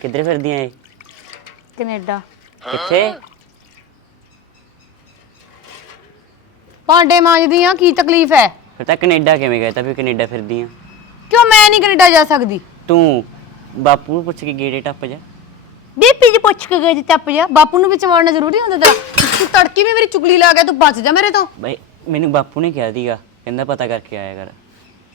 ਕਿੱਧਰ ਫਿਰਦੀਆਂ ਇਹ ਕੈਨੇਡਾ। ਕਿੱਥੇ? ਭਾਂਡੇ ਮਾਂਜਦੀ ਆ ਕੀ ਤਕਲੀਫ ਹੈ ਫਿਰ ਤਾਂ ਕੈਨੇਡਾ ਕਿਵੇਂ ਗਏ? ਤਾਂ ਵੀ ਕੈਨੇਡਾ ਫਿਰਦੀਆਂ। ਕਿਉਂ ਮੈਂ ਨਹੀਂ ਕੈਨੇਡਾ ਜਾ ਸਕਦੀ? ਤੂੰ ਬਾਪੂ ਨੂੰ ਪੁੱਛ ਕੇ ਗੇੜੇ ਟੱਪ ਜਾ। ਬੀਪੀ ਜੀ ਪੁੱਛ ਕੇ ਗਏ ਜੀ ਟੱਪ ਜਾ। ਬਾਪੂ ਨੂੰ ਵਿੱਚ ਵੜਨਾ ਜ਼ਰੂਰੀ ਹੁੰਦਾ ਤੇਰਾ ਤੂੰ ਤੜਕੀ ਵੀ ਮੇਰੀ ਚੁਗਲੀ ਲਾ ਗਿਆ ਤੂੰ ਬਚ ਜਾ ਮੇਰੇ ਤੋਂ। ਬਈ ਮੈਨੂੰ ਬਾਪੂ ਨੇ ਕਿਹਾ ਦੀਗਾ ਕਹਿੰਦਾ ਪਤਾ ਕਰਕੇ ਆਇਆ ਕਰ।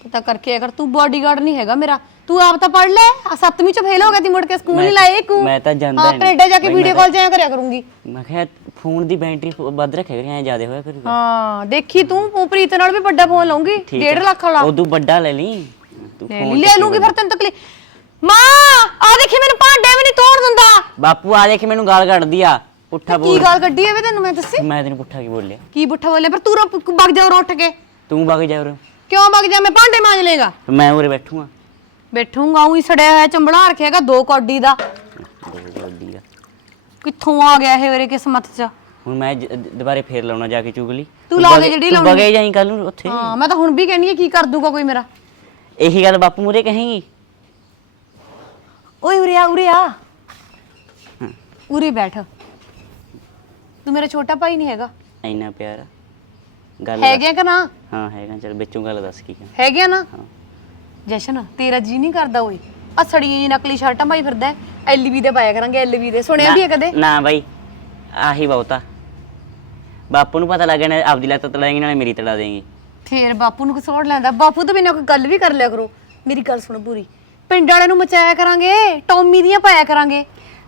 ਪਤਾ ਕਰਕੇ ਅਗਰ ਤੂੰ ਬਾਡੀਗਾਰਡ ਨਹੀਂ ਹੈਗਾ ਮੇਰਾ ਤੂੰ ਆਪ ਤਾਂ ਪੜ ਲੈ। ਆ ਸੱਤਵੀਂ ਚ ਫੇਲ ਹੋ ਗਿਆ ਤੀ ਮੁੜ ਕੇ ਸਕੂਲ ਨਹੀਂ ਤਾਂ- ਲਾਏ ਕੂ ਮੈਂ ਤਾਂ ਜਾਂਦਾ ਹਾਂ ਹੀ ਨਹੀਂ। ਕੈਨੇਡਾ ਜਾ ਕੇ ਬਈ ਵੀਡੀਓ ਕਾਲ ਜਾਇਆ ਕਰਿਆ ਕਰੂੰਗੀ। ਮੈਂ ਕਿਹਾ ਫੋਨ ਦੀ ਬੈਟਰੀ ਵੱਧ ਰੱਖਿਆ ਕਰੀ ਐ ਜ਼ਿਆਦਾ ਹੋਇਆ ਕਰੂਗਾ। ਹਾਂ ਦੇਖੀ ਤੂੰ ਉਹ ਪ੍ਰੀਤ ਨਾਲ ਵੀ ਵੱਡਾ ਫੋਨ ਲਊਂਗੀ 1.5 ਲੱਖ ਵਾਲਾ। ਉਦੋਂ ਵੱਡਾ ਲੈ ਲਈ। ਤੂੰ ਲੈ ਲਈ, ਲੈ ਲੂੰਗੀ। ਫਿਰ ਤੈਨੂੰ ਤਕਲੀਫ ਮਾਂ ਆ ਦੇਖੀ ਮੈਨੂੰ ਭਾਂਡੇ ਵੀ ਨਹੀਂ ਤੋੜ ਦਿੰਦਾ। ਬਾਪੂ ਆ ਦੇਖ ਮੈਨੂੰ ਗਾਲ ਕੱਢਦੀ ਆ। ਪੁੱਠਾ ਕੀ ਬੋਲ। ਗੱਲ ਕੱਢੀ ਐ ਵੇ ਤੈਨੂੰ ਮੈਂ ਦੱਸੀ? ਮੈਂ ਤੈਨੂੰ ਪੁੱਠਾ ਕੀ ਬੋਲਿਆ? ਕੀ ਬੁੱਠਾ ਬੋਲੇ ਪਰ ਤੂੰ ਰੋ- ਵਗ ਜਾ ਉਰੋਂ ਉੱਠ ਕੇ। ਤੂੰ ਵਗ ਜਾ ਉਰੇ। ਕਿਉਂ ਵਗ ਜਾ? ਮੈਂ ਭਾਂਡੇ ਮਾਂਜ ਲੇਗਾ ਮੈਂ ਉਰੇ ਬੈਠੂਗਾ। ਬੈਠੂੰਗਾ ਉਹੀ ਸੜਿਆ ਹੋਇਆ ਚੰਬੜਾ ਰੱਖਿਆਗਾ ਦੋ ਕੌਡੀ ਦਾ। ਕਿੱਥੋਂ ਆ ਗਿਆ ਇਹ ਮੇਰੇ ਕਿਸਮਤ 'ਚ? ਹੁਣ ਮੈਂ ਜ- ਦੁਬਾਰੇ ਫੇਰ ਲਾਉਣਾ ਜਾ ਕੇ ਚੁਗਲੀ। ਤੂੰ ਲਾ ਲੈ ਜਿਹੜੀ ਤੂੰ ਲਾਉਣੀ। ਵਗੇ ਜਾਈ ਕੱਲ ਨੂੰ ਉੱਥੇ। ਹਾਂ ਮੈਂ ਤਾਂ ਹੁਣ ਵੀ ਕਹਿੰਦੀ ਆ ਕੀ ਕਰ ਦੂਗਾ ਕੋਈ ਮੇਰਾ। ਇਹੀ ਗੱਲ ਬਾਪੂ ਮੂਰੇ ਕਹੇਂਗੀ। ਓਏ ਉਰੇ ਆ ਉਰੇ ਆ। ਉਰੇ ਬੈਠ। ਤੂੰ ਮੇਰਾ ਛੋਟਾ ਭਾਈ ਨਹੀਂ ਹੈਗਾ। ਇੰਨਾ ਪਿਆਰ। ਗੱਲ ਹੈਗੇ ਕਿ ਨਾ? ਹਾਂ ਹੈਗਾ ਚਲ ਵਿੱਚੋਂ ਗੱਲ ਦੱਸ ਕੀ ਕਹਿਣਾ। ਹੈਗੇ ਨਾ? ਹਾਂ। ਜਸ਼ਨ ਤੇਰਾ ਜੀ ਨਹੀਂ ਕਰਦਾ ਓਏ। ਆ ਸੜੀਆਂ ਜੀ ਨਕਲੀ ਸ਼ਰਟਾਂ ਪਾਈ ਫਿਰਦਾ ਐਲਵੀ ਦੇ ਪਾਇਆ ਕਰਾਂਗੇ ਐਲਵੀ ਦੇ। ਸੁਣਿਆ ਵੀ ਹੈ ਕਦੇ? ਨਾ ਬਾਈ ਆਹੀ ਬਹੁਤਾ। ਬਾਪੂ ਨੂੰ ਪਤਾ ਲੱਗ ਆਪਦੀ ਲੱਤ ਤੜਾਏਗੀ ਨਾਲੇ ਮੇਰੀ ਤੜਾ ਦੇਂਗੀ। ਫੇਰ ਬਾਪੂ ਨੂੰ ਕਿਸੋੜ ਲੈਂਦਾ। ਬਾਪੂ ਤੋਂ ਬਿਨਾਂ ਕੋਈ ਗੱਲ ਵੀ ਕਰ ਲਿਆ ਕਰੋ। ਮੇਰੀ ਗੱਲ ਸੁਣ ਪੂਰੀ। ਪਿੰਡ ਵਾਲਿਆਂ ਨੂੰ ਮਚਾਇਆ ਕਰਾਂਗੇ ਟੌਮੀ ਦੀਆਂ ਪਾਇਆ ਕਰਾਂਗੇ।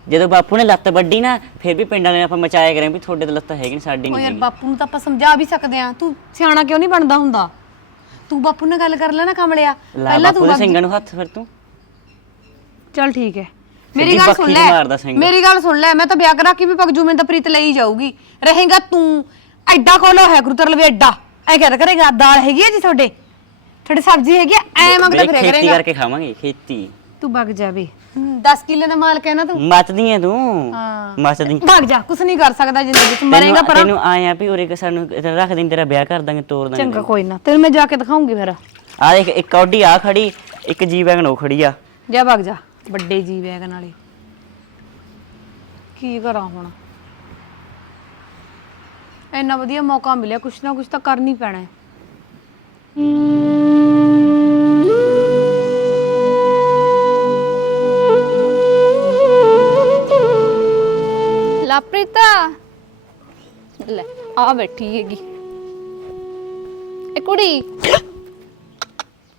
ਜਦੋਂ ਬਾਪੂ ਨੇ ਲੱਤ ਵੱਡੀ ਨਾ ਫਿਰ ਵੀ ਪਿੰਡਾਂ ਨੇ ਆਪਾਂ ਮਚਾਇਆ ਕਰਾਂ ਵੀ ਤੁਹਾਡੇ ਤੇ ਲੱਤ ਹੈਗੀ ਨੀ, ਸਾਡੀ ਓ ਨਹੀਂ ਯਾਰ ਹੈਗੀ ਬਾਪੂ ਨੂੰ ਤਾਂ ਆਪਾਂ ਸਮਝਾ ਵੀ ਸਕਦੇ ਆ ਤੂੰ ਸਿਆਣਾ ਕਿਉਂ ਨਹੀਂ ਬਣਦਾ ਹੁੰਦਾ? ਤੂੰ ਬਾਪੂ ਨਾਲ ਗੱਲ ਕਰ ਲੈ ਨਾ ਕਮਲਿਆ। ਲਾ ਬਾਪੂ ਦੇ ਸਿੰਘਾਂ ਨੂੰ ਹੱਥ ਫਿਰ ਤੂੰ। ਚੱਲ ਠੀਕ ਹੈ। ਸਿੱਧੀ ਮੇਰੀ ਗੱਲ ਸੁਣ ਬੱਖੀ ਲੈ। ਸਿੰਘ। ਮੇਰੀ ਗੱਲ ਸੁਣ ਲੈ। ਮੈਂ ਤਾਂ ਵਿਆਹ ਕਰਾ ਕੇ ਵੀ ਪਗਜੂ ਮੈਂ ਤਾਂ ਪ੍ਰੀਤ ਲਈ ਜਾਊਗੀ। ਰਹੇਗਾ ਤੂੰ। ਐਡਾ ਕੋਲੋ ਹੈ? ਗੁਰੂ ਤੇਰੇ ਲਵੇ ਐਡਾ। ਐ ਕਹਿ ਕਰੇਗਾ ਦਾਲ ਹੈਗੀ ਹੈ ਜੀ ਤੁਹਾਡੇ? ਤੁਹਾਡੇ ਸਬਜ਼ੀ ਹੈਗੀ ਐ ਮੰਗਦਾ ਬਈ ਫਿਰਿਆ ਖੇਤੀ ਕਰੇਗਾ। ਕਰਕੇ ਖਾਵਾਂਗੇ ਖੇਤੀ। ਤੂੰ ਵਗ ਜਾਵੇ 10 ਕਿੱਲੇ ਦਾ ਮਾਲਕ ਹੈ ਨਾ ਤੂੰ। ਮੱਚਦੀ ਐ ਤੂੰ। ਹਾਂ। ਮੱਚਦੀ। ਭੱਗ ਜਾ ਕੁਛ ਨਹੀਂ ਕਰ ਸਕਦਾ ਜ਼ਿੰਦਗੀ ਚ ਮਰੇਗਾ ਪਰ। ਤੈਨੂੰ ਆਇਆ ਵੀ ਉਰੇ ਕਿ ਸਾਨੂੰ ਇੱਥੇ ਰੱਖ ਦੇਂ ਤੇਰਾ ਵਿਆਹ ਕਰ ਦਾਂਗੇ ਤੋੜ ਦਾਂਗੇ। ਚੰਗਾ ਕੋਈ ਨਾ। ਤੈਨੂੰ ਮੈਂ ਜਾ ਕੇ ਦਿਖਾਉਂਗੀ ਫਿਰ। ਆ ਦੇਖ ਇੱਕ ਔਡੀ ਆ ਖੜੀ ਇੱਕ ਜੀ ਵੈਗਨ ਉਹ ਖੜੀ ਆ। ਜਾ ਭੱਗ ਜਾ ਵੱਡੇ ਜੀ ਵੈਗਨ ਵਾਲੇ। ਕੀ ਕਰਾਂ ਹੁਣ? ਇੰਨਾ ਵਧੀਆ ਮੌਕਾ ਮਿਲਿਆ ਕੁਛ ਨਾ ਕੁਛ ਤਾਂ ਕਰਨੀ ਪੈਣਾ ਹੈ। ਆ ਬੈਠੀ ਹੈਗੀ। ਇਹ ਕੁੜੀ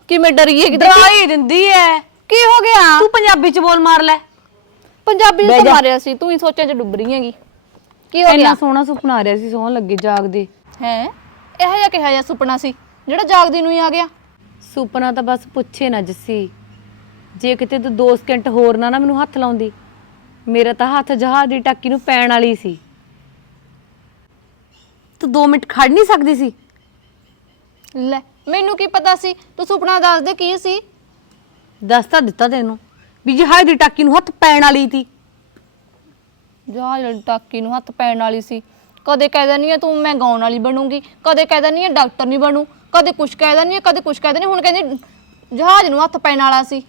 ਕਿਵੇਂ ਡਰੀ ਹੈਗੀ? ਦੇਖੀ? ਦਵਾਈ ਦਿੰਦੀ ਐ। ਕੀ ਹੋ ਗਿਆ? ਤੂੰ ਪੰਜਾਬੀ ਚ ਬੋਲ ਮਾਰ ਲੈ। ਪੰਜਾਬੀ ਚ ਤਾਂ ਮਾਰਿਆ ਸੀ ਤੂੰ ਹੀ ਸੋਚਾਂ ਚ ਡੁੱਬ ਰਹੀ ਹੈਗੀ। ਕੀ ਹੋ ਇੰਨਾ ਗਿਆ? ਸੋਹਣਾ ਸੁਪਨਾ ਆ ਰਿਹਾ ਸੀ ਸੋਹਣ ਲੱਗੇ ਜਾਗਦੇ। ਹੈ? ਇਹ ਜਿਹਾ ਕਿਹਾ ਜਿਹਾ ਸੁਪਨਾ ਸੀ ਜਿਹੜਾ ਜਾਗਦੀ ਨੂੰ ਹੀ ਆ ਗਿਆ? ਸੁਪਨਾ ਤਾਂ ਬਸ ਪੁੱਛੇ ਨਾ ਜੱਸੀ। ਜੇ ਕਿਤੇ ਤੂੰ 2 ਸਕਿੰਟ ਹੋਰ ਨਾ ਨਾ ਮੈਨੂੰ ਹੱਥ ਲਾਉਂਦੀ ਮੇਰਾ ਤਾਂ ਹੱਥ ਜਹਾਜ਼ ਦੀ ਟਾਕੀ ਨੂੰ ਪੈਣ ਵਾਲੀ ਸੀ। ਤੂੰ 2 ਮਿੰਟ ਖੜ ਨਹੀਂ ਸਕਦੀ ਸੀ। ਲੈ ਮੈਨੂੰ ਕੀ ਪਤਾ ਸੀ? ਤੂੰ ਸੁਪਨਾ ਦੱਸ ਦੇ ਕੀ ਸੀ? ਦੱਸ ਤਾਂ ਦਿੱਤਾ ਤੈਨੂੰ ਵੀ ਜਹਾਜ਼ ਦੀ ਟਾਕੀ ਨੂੰ ਹੱਥ ਪੈਣ ਵਾਲੀ ਸੀ। ਜਹਾਜ਼ ਵਾਲੀ ਟਾਕੀ ਨੂੰ ਹੱਥ ਪੈਣ ਵਾਲੀ ਸੀ। ਕਦੇ ਕਹਿ ਦਿੰਦੀ ਆ ਤੂੰ ਮੈਂ ਗਾਉਣ ਵਾਲੀ ਬਣੂੰਗੀ। ਕਦੇ ਕਹਿ ਦਿੰਦੀ ਆ ਡਾਕਟਰ ਨਹੀਂ ਬਣੂ। ਕਦੇ ਕੁਛ ਕਹਿ ਦਿੰਦੀ ਆ ਕਦੇ ਕੁਛ ਕਹਿ ਦਿੰਦੀ ਹੁਣ ਕਹਿੰਦੀ ਜਹਾਜ਼ ਨੂੰ ਹੱਥ ਪੈਣ ਵਾਲਾ ਸੀ।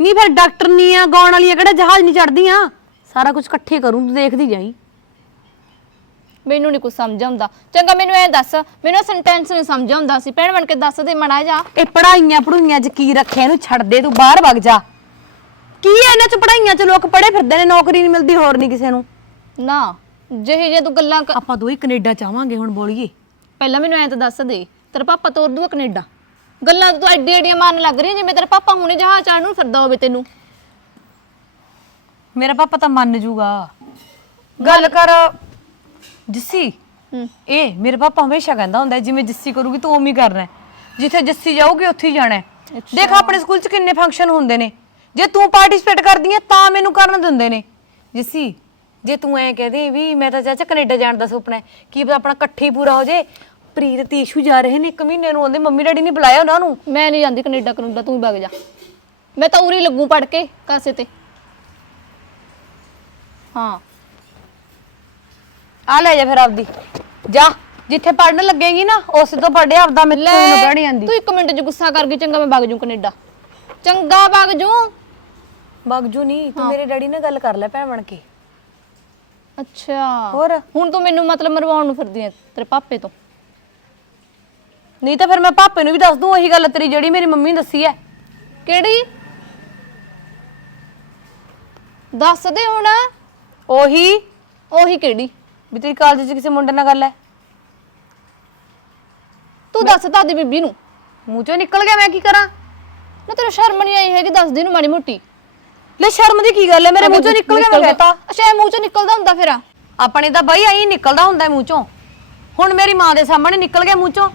ਨਹੀਂ ਫਿਰ ਡਾਕਟਰ ਨਹੀਂ ਆ ਗਾਉਣ ਵਾਲੀ ਆ ਕਿਹੜਾ ਜਹਾਜ਼ ਨਹੀਂ ਚੜਦੀਆਂ ਸਾਰਾ ਕੁਝ ਇਕੱਠੇ ਕਰੂੰ ਤੂੰ ਦੇਖਦੀ ਜਾਈ। ਮੈਨੂੰ ਨਹੀਂ ਕੁਝ ਸਮਝ ਆਉਂਦਾ। ਚੰਗਾ ਮੈਨੂੰ ਇਹ ਦੱਸ ਮੈਨੂੰ ਸੈਂਟੈਂਸ ਨਹੀਂ ਸਮਝ ਆਉਂਦਾ ਸੀ। ਭੈਣ ਬਣ ਕੇ ਦੱਸ ਦੇ ਮੜਾ ਜਾ ਇਹ ਪੜਾਈਆਂ ਪੜੂਈਆਂ ਚ ਕੀ ਰੱਖਿਆ? ਇਹਨੂੰ ਛੱਡ ਦੇ ਤੂੰ ਬਾਹਰ ਵਗ ਜਾ। ਕੀ ਹੈ ਇਹਨਾਂ ਚ ਪੜਾਈਆਂ ਚ? ਲੋਕ ਪੜੇ ਫਿਰਦੇ ਨੇ ਨੌਕਰੀ ਨਹੀਂ ਮਿਲਦੀ ਹੋਰ ਨਹੀਂ ਕਿਸੇ ਨੂੰ। ਨਾ ਜਿਹੇ ਜੇ ਤੂੰ ਗੱਲਾਂ ਆਪਾਂ ਦੋਈ ਕੈਨੇਡਾ ਚਾਹਾਂਗੇ ਹੁਣ ਬੋਲੀਏ। ਪਹਿਲਾਂ ਮੈਨੂੰ ਐਂ ਤਾਂ ਦੱਸ ਦੇ ਤੇਰਾ ਪਾਪਾ ਤੋਰ ਦੂਆ ਕੈਨੇਡਾ। ਗੱਲਾਂ ਤਾਂ ਤੂੰ ਐਡੀ ਐਡੀਆਂ ਮਾਰਨ ਲੱਗ ਰਹੀ ਹੈ ਜਿਵੇਂ ਤੇਰਾ ਪਾਪਾ ਹੁਣੇ ਜਹਾਜ਼ ਚੜ੍ਹਨ ਨੂੰ ਫਿਰਦਾ ਹੋਵੇ ਤੈਨੂੰ। ਮੇਰਾ ਪਾਪਾ ਤਾਂ ਮੰਨ ਜੂਗਾ। ਗੱਲ ਕਰ ਜੱਸੀ ਇਹ ਮੇਰੇ ਪਾਪਾ ਹਮੇਸ਼ਾ ਕਹਿੰਦਾ ਹੁੰਦਾ ਹੈ, ਜਿਵੇਂ ਜੱਸੀ ਕਰੂਗੀ ਤੂੰ ਉਵੇਂ ਹੀ ਕਰਨਾ ਹੈ। ਜਿੱਥੇ ਜੱਸੀ ਜਾਊਗੀ ਉੱਥੇ ਹੀ ਜਾਣਾ ਹੈ। ਦੇਖ ਆਪਣੇ ਸਕੂਲ 'ਚ ਕਿੰਨੇ ਫੰਕਸ਼ਨ ਹੁੰਦੇ ਨੇ। ਜੇ ਤੂੰ ਪਾਰਟਿਸਿਪੇਟ ਕਰਦੀ ਹੈ ਤਾਂ ਮੈਨੂੰ ਕਰਨ ਦਿੰਦੇ ਨੇ। ਜੱਸੀ ਜੇ ਤੂੰ ਐਂ ਕਹਦੇ ਵੀ ਮੈਂ ਤਾਂ ਚਾਚਾ ਕੈਨੇਡਾ ਜਾਣ ਦਾ ਸੁਪਨਾ ਹੈ ਕੀ ਪਤਾ ਆਪਣਾ ਇਕੱਠੇ ਹੀ ਪੂਰਾ ਹੋ ਜੇ। ਪ੍ਰੀਤ ਤੇ ਈਸ਼ੂ ਜਾ ਰਹੇ ਨੇ ਇੱਕ ਮਹੀਨੇ ਨੂੰ ਆਉਂਦੇ ਮੰਮੀ ਡੈਡੀ ਨੇ ਬੁਲਾਇਆ ਉਹਨਾਂ ਨੂੰ। ਮੈਂ ਨਹੀਂ ਜਾਂਦੀ ਕੈਨੇਡਾ ਕਨੂਡਾ ਤੂੰ ਹੀ ਵਗ ਜਾ। ਮੈਂ ਤਾਂ ਉਰੀ ਲੱਗੂ ਪੜ ਕੇ ਕਾਸੇ ਤੇ। ਹਾਂ। ਆ ਲੈ ਜਾ ਫਿਰ ਆਪਦੀ। ਜਾ ਜਿੱਥੇ ਪੜਨ ਲੱਗੇਗੀ ਨਾ ਉਸੇ ਤੋਂ ਪੜ੍ਹੇ ਆਪਦਾ ਮੈਨੂੰ ਲੈ ਪੜ੍ਹੀ ਜਾਂਦੀ। ਤੂੰ ਇੱਕ ਮਿੰਟ ਚ ਗੁੱਸਾ ਕਰ ਗਈ ਚੰਗਾ ਮੈਂ ਵਗ ਜੂ ਕੈਨੇਡਾ। ਚੰਗਾ ਵਗ ਜੂ। ਬਗਜੂ ਨਹੀਂ ਤੂੰ ਮੇਰੇ ਡੈਡੀ ਨਾਲ ਗੱਲ ਕਰ ਲੈ ਭੈਣ ਬਣ ਕੇ। ਅੱਛਾ। ਹੋਰ? ਹੁਣ ਤੂੰ ਮੈਨੂੰ ਮਤਲਬ ਮਰਵਾਉਣ ਨੂੰ ਫਿਰਦੀ ਐ ਤੇਰੇ ਪਾਪੇ ਤੋਂ। ਨਹੀਂ ਤਾਂ ਫਿਰ ਮੈਂ ਪਾਪੇ ਨੂੰ ਵੀ ਦੱਸ ਦੂੰ ਉਹੀ ਗੱਲ ਤੇਰੀ ਜਿਹੜੀ ਮੇਰੀ ਮੰਮੀ ਨੇ ਦੱਸੀ ਐ। ਕਿਹੜੀ? ਦੱਸ ਦੇ ਹੁਣ। ਉਹੀ? ਉਹੀ ਕਿਹੜੀ? ਵੀ ਤੇਰੀ ਕਾਲਜ 'ਚ ਕਿਸੇ ਮੁੰਡੇ ਨਾਲ ਗੱਲ ਐ ਤੂੰ ਦੱਸ ਦਾਦੀ ਬੀਬੀ ਨੂੰ। ਮੂੰਹ ਚੋਂ ਨਿਕਲ ਗਿਆ ਮੈਂ ਕੀ ਕਰਾਂ? ਨਾ ਤੈਨੂੰ ਸ਼ਰਮ ਨਹੀਂ ਆਈ ਹੈਗੀ? ਦੱਸ ਦੇ ਨੂੰ ਮਾੜੀ ਮੋਟੀ। ਲੈ ਸ਼ਰਮ ਦੀ ਕੀ ਗੱਲ ਐ ਮੇਰੇ ਮੂੰਹ ਚੋਂ ਨਿਕਲ ਗਿਆ ਮੈਂ ਕਹਤਾ ਅੱਛਾ ਇਹ ਮੂੰਹ ਚੋਂ ਨਿਕਲਦਾ ਹੁੰਦਾ ਫਿਰ? ਆਪਣੇ ਤਾਂ ਬਾਈ ਐਂ ਨਿਕਲਦਾ ਹੁੰਦਾ ਹੈ ਮੂੰਹ ਚੋਂ। ਹੁਣ ਮੇਰੀ ਮਾਂ ਦੇ ਸਾਹਮਣੇ ਨਿਕਲ ਗਿਆ ਮੂੰਹ ਚੋਂ।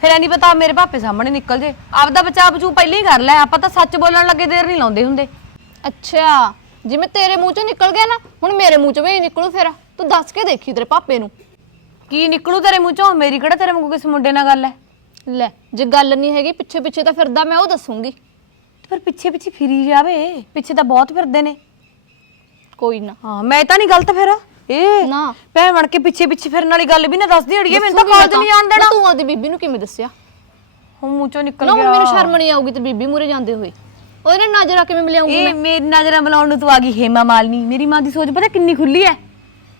ਫਿਰ ਐ ਨਹੀਂ ਪਤਾ ਮੇਰੇ ਪਾਪੇ ਸਾਹਮਣੇ ਨਿਕਲ ਜੇ। ਆਪਦਾ ਬਚਾਅ ਬਚੂ ਪਹਿਲਾਂ ਹੀ ਕਰ ਲੈ। ਆਪਾਂ ਤਾਂ ਸੱਚ ਬੋਲਣ ਲੱਗੇ ਦੇਰ ਨਹੀਂ ਲਾਉਂਦੇ ਹੁੰਦੇ। ਅੱਛਾ ਜਿਵੇਂ ਤੇਰੇ ਮੂੰਹ ਚੋਂ ਨਿਕਲ ਗਿਆ ਨਾ ਹੁਣ ਮੇਰੇ ਮੂੰਹ ਚੋਂ ਵੀ ਨਿਕਲੂ ਫਿਰ। ਤੂੰ ਦੱਸ ਕੇ ਦੇਖੀ ਤੇਰੇ ਪਾਪੇ ਨੂੰ। ਕੀ ਨਿਕਲੂ ਤੇਰੇ ਮੂੰਹ ਚੋਂ? ਮੇਰੀ ਕਿਹੜਾ ਤੇਰੇ ਵਾਂਗੂ ਕਿਸੇ ਮੁੰਡੇ ਨਾਲ ਗੱਲ ਹੈ ਲੈ ਜੇ ਗੱਲ ਨਹੀਂ ਹੈਗੀ ਪਿੱਛੇ ਪਿੱਛੇ ਤਾਂ ਫਿਰਦਾ ਮੈਂ ਉਹ ਦੱਸੂਗੀ। ਫਿਰ ਪਿੱਛੇ ਪਿੱਛੇ ਫਿਰੀ ਜਾਵੇ। ਪਿੱਛੇ ਤਾਂ ਬਹੁਤ ਫਿਰਦੇ ਨੇ। ਕੋਈ ਨਾ। ਹਾਂ ਮੈਂ ਤਾਂ ਨਹੀਂ ਗਲਤ ਫਿਰ। ਇਹ ਨਾ। ਭੈਣ ਬਣ ਕੇ ਪਿੱਛੇ ਪਿੱਛੇ ਫਿਰਨ ਵਾਲੀ ਗੱਲ ਵੀ ਨਾ ਦੱਸਦੀ ਅੜੀਏ ਮੈਨੂੰ ਤਾਂ ਦੱਸੂਗੀ ਕਾਲਜ ਨਹੀਂ ਜਾਣ ਦੇਣਾ। ਤੂੰ ਆਪਦੀ ਬੀਬੀ ਨੂੰ ਕਿਵੇਂ ਦੱਸਿਆ? ਹੁਣ ਮੂੰਹ ਚੋਂ ਨਿਕਲ ਨਾ ਹੁਣ ਗਿਆ। ਮੈਨੂੰ ਸ਼ਰਮ ਨਹੀਂ ਆਊਗੀ ਤੇ ਬੀਬੀ ਮੂਰੇ ਜਾਂਦੇ ਹੋਏ। ਉਹਦੇ ਨਾਲ ਨਜ਼ਰ ਆ ਕਿਵੇਂ ਮਿਲਾਉਂਗੀ ਇਹ ਮੇਰੀ ਨਜ਼ਰਾਂ ਮਿਲਾਉਣ ਨੂੰ ਤੂੰ ਆ ਗਈ ਹੇਮਾ ਮਾਲਨੀ। ਮੇਰੀ ਮਾਂ ਦੀ ਸੋਚ ਪਤਾ ਕਿੰਨੀ ਖੁੱਲੀ ਐ?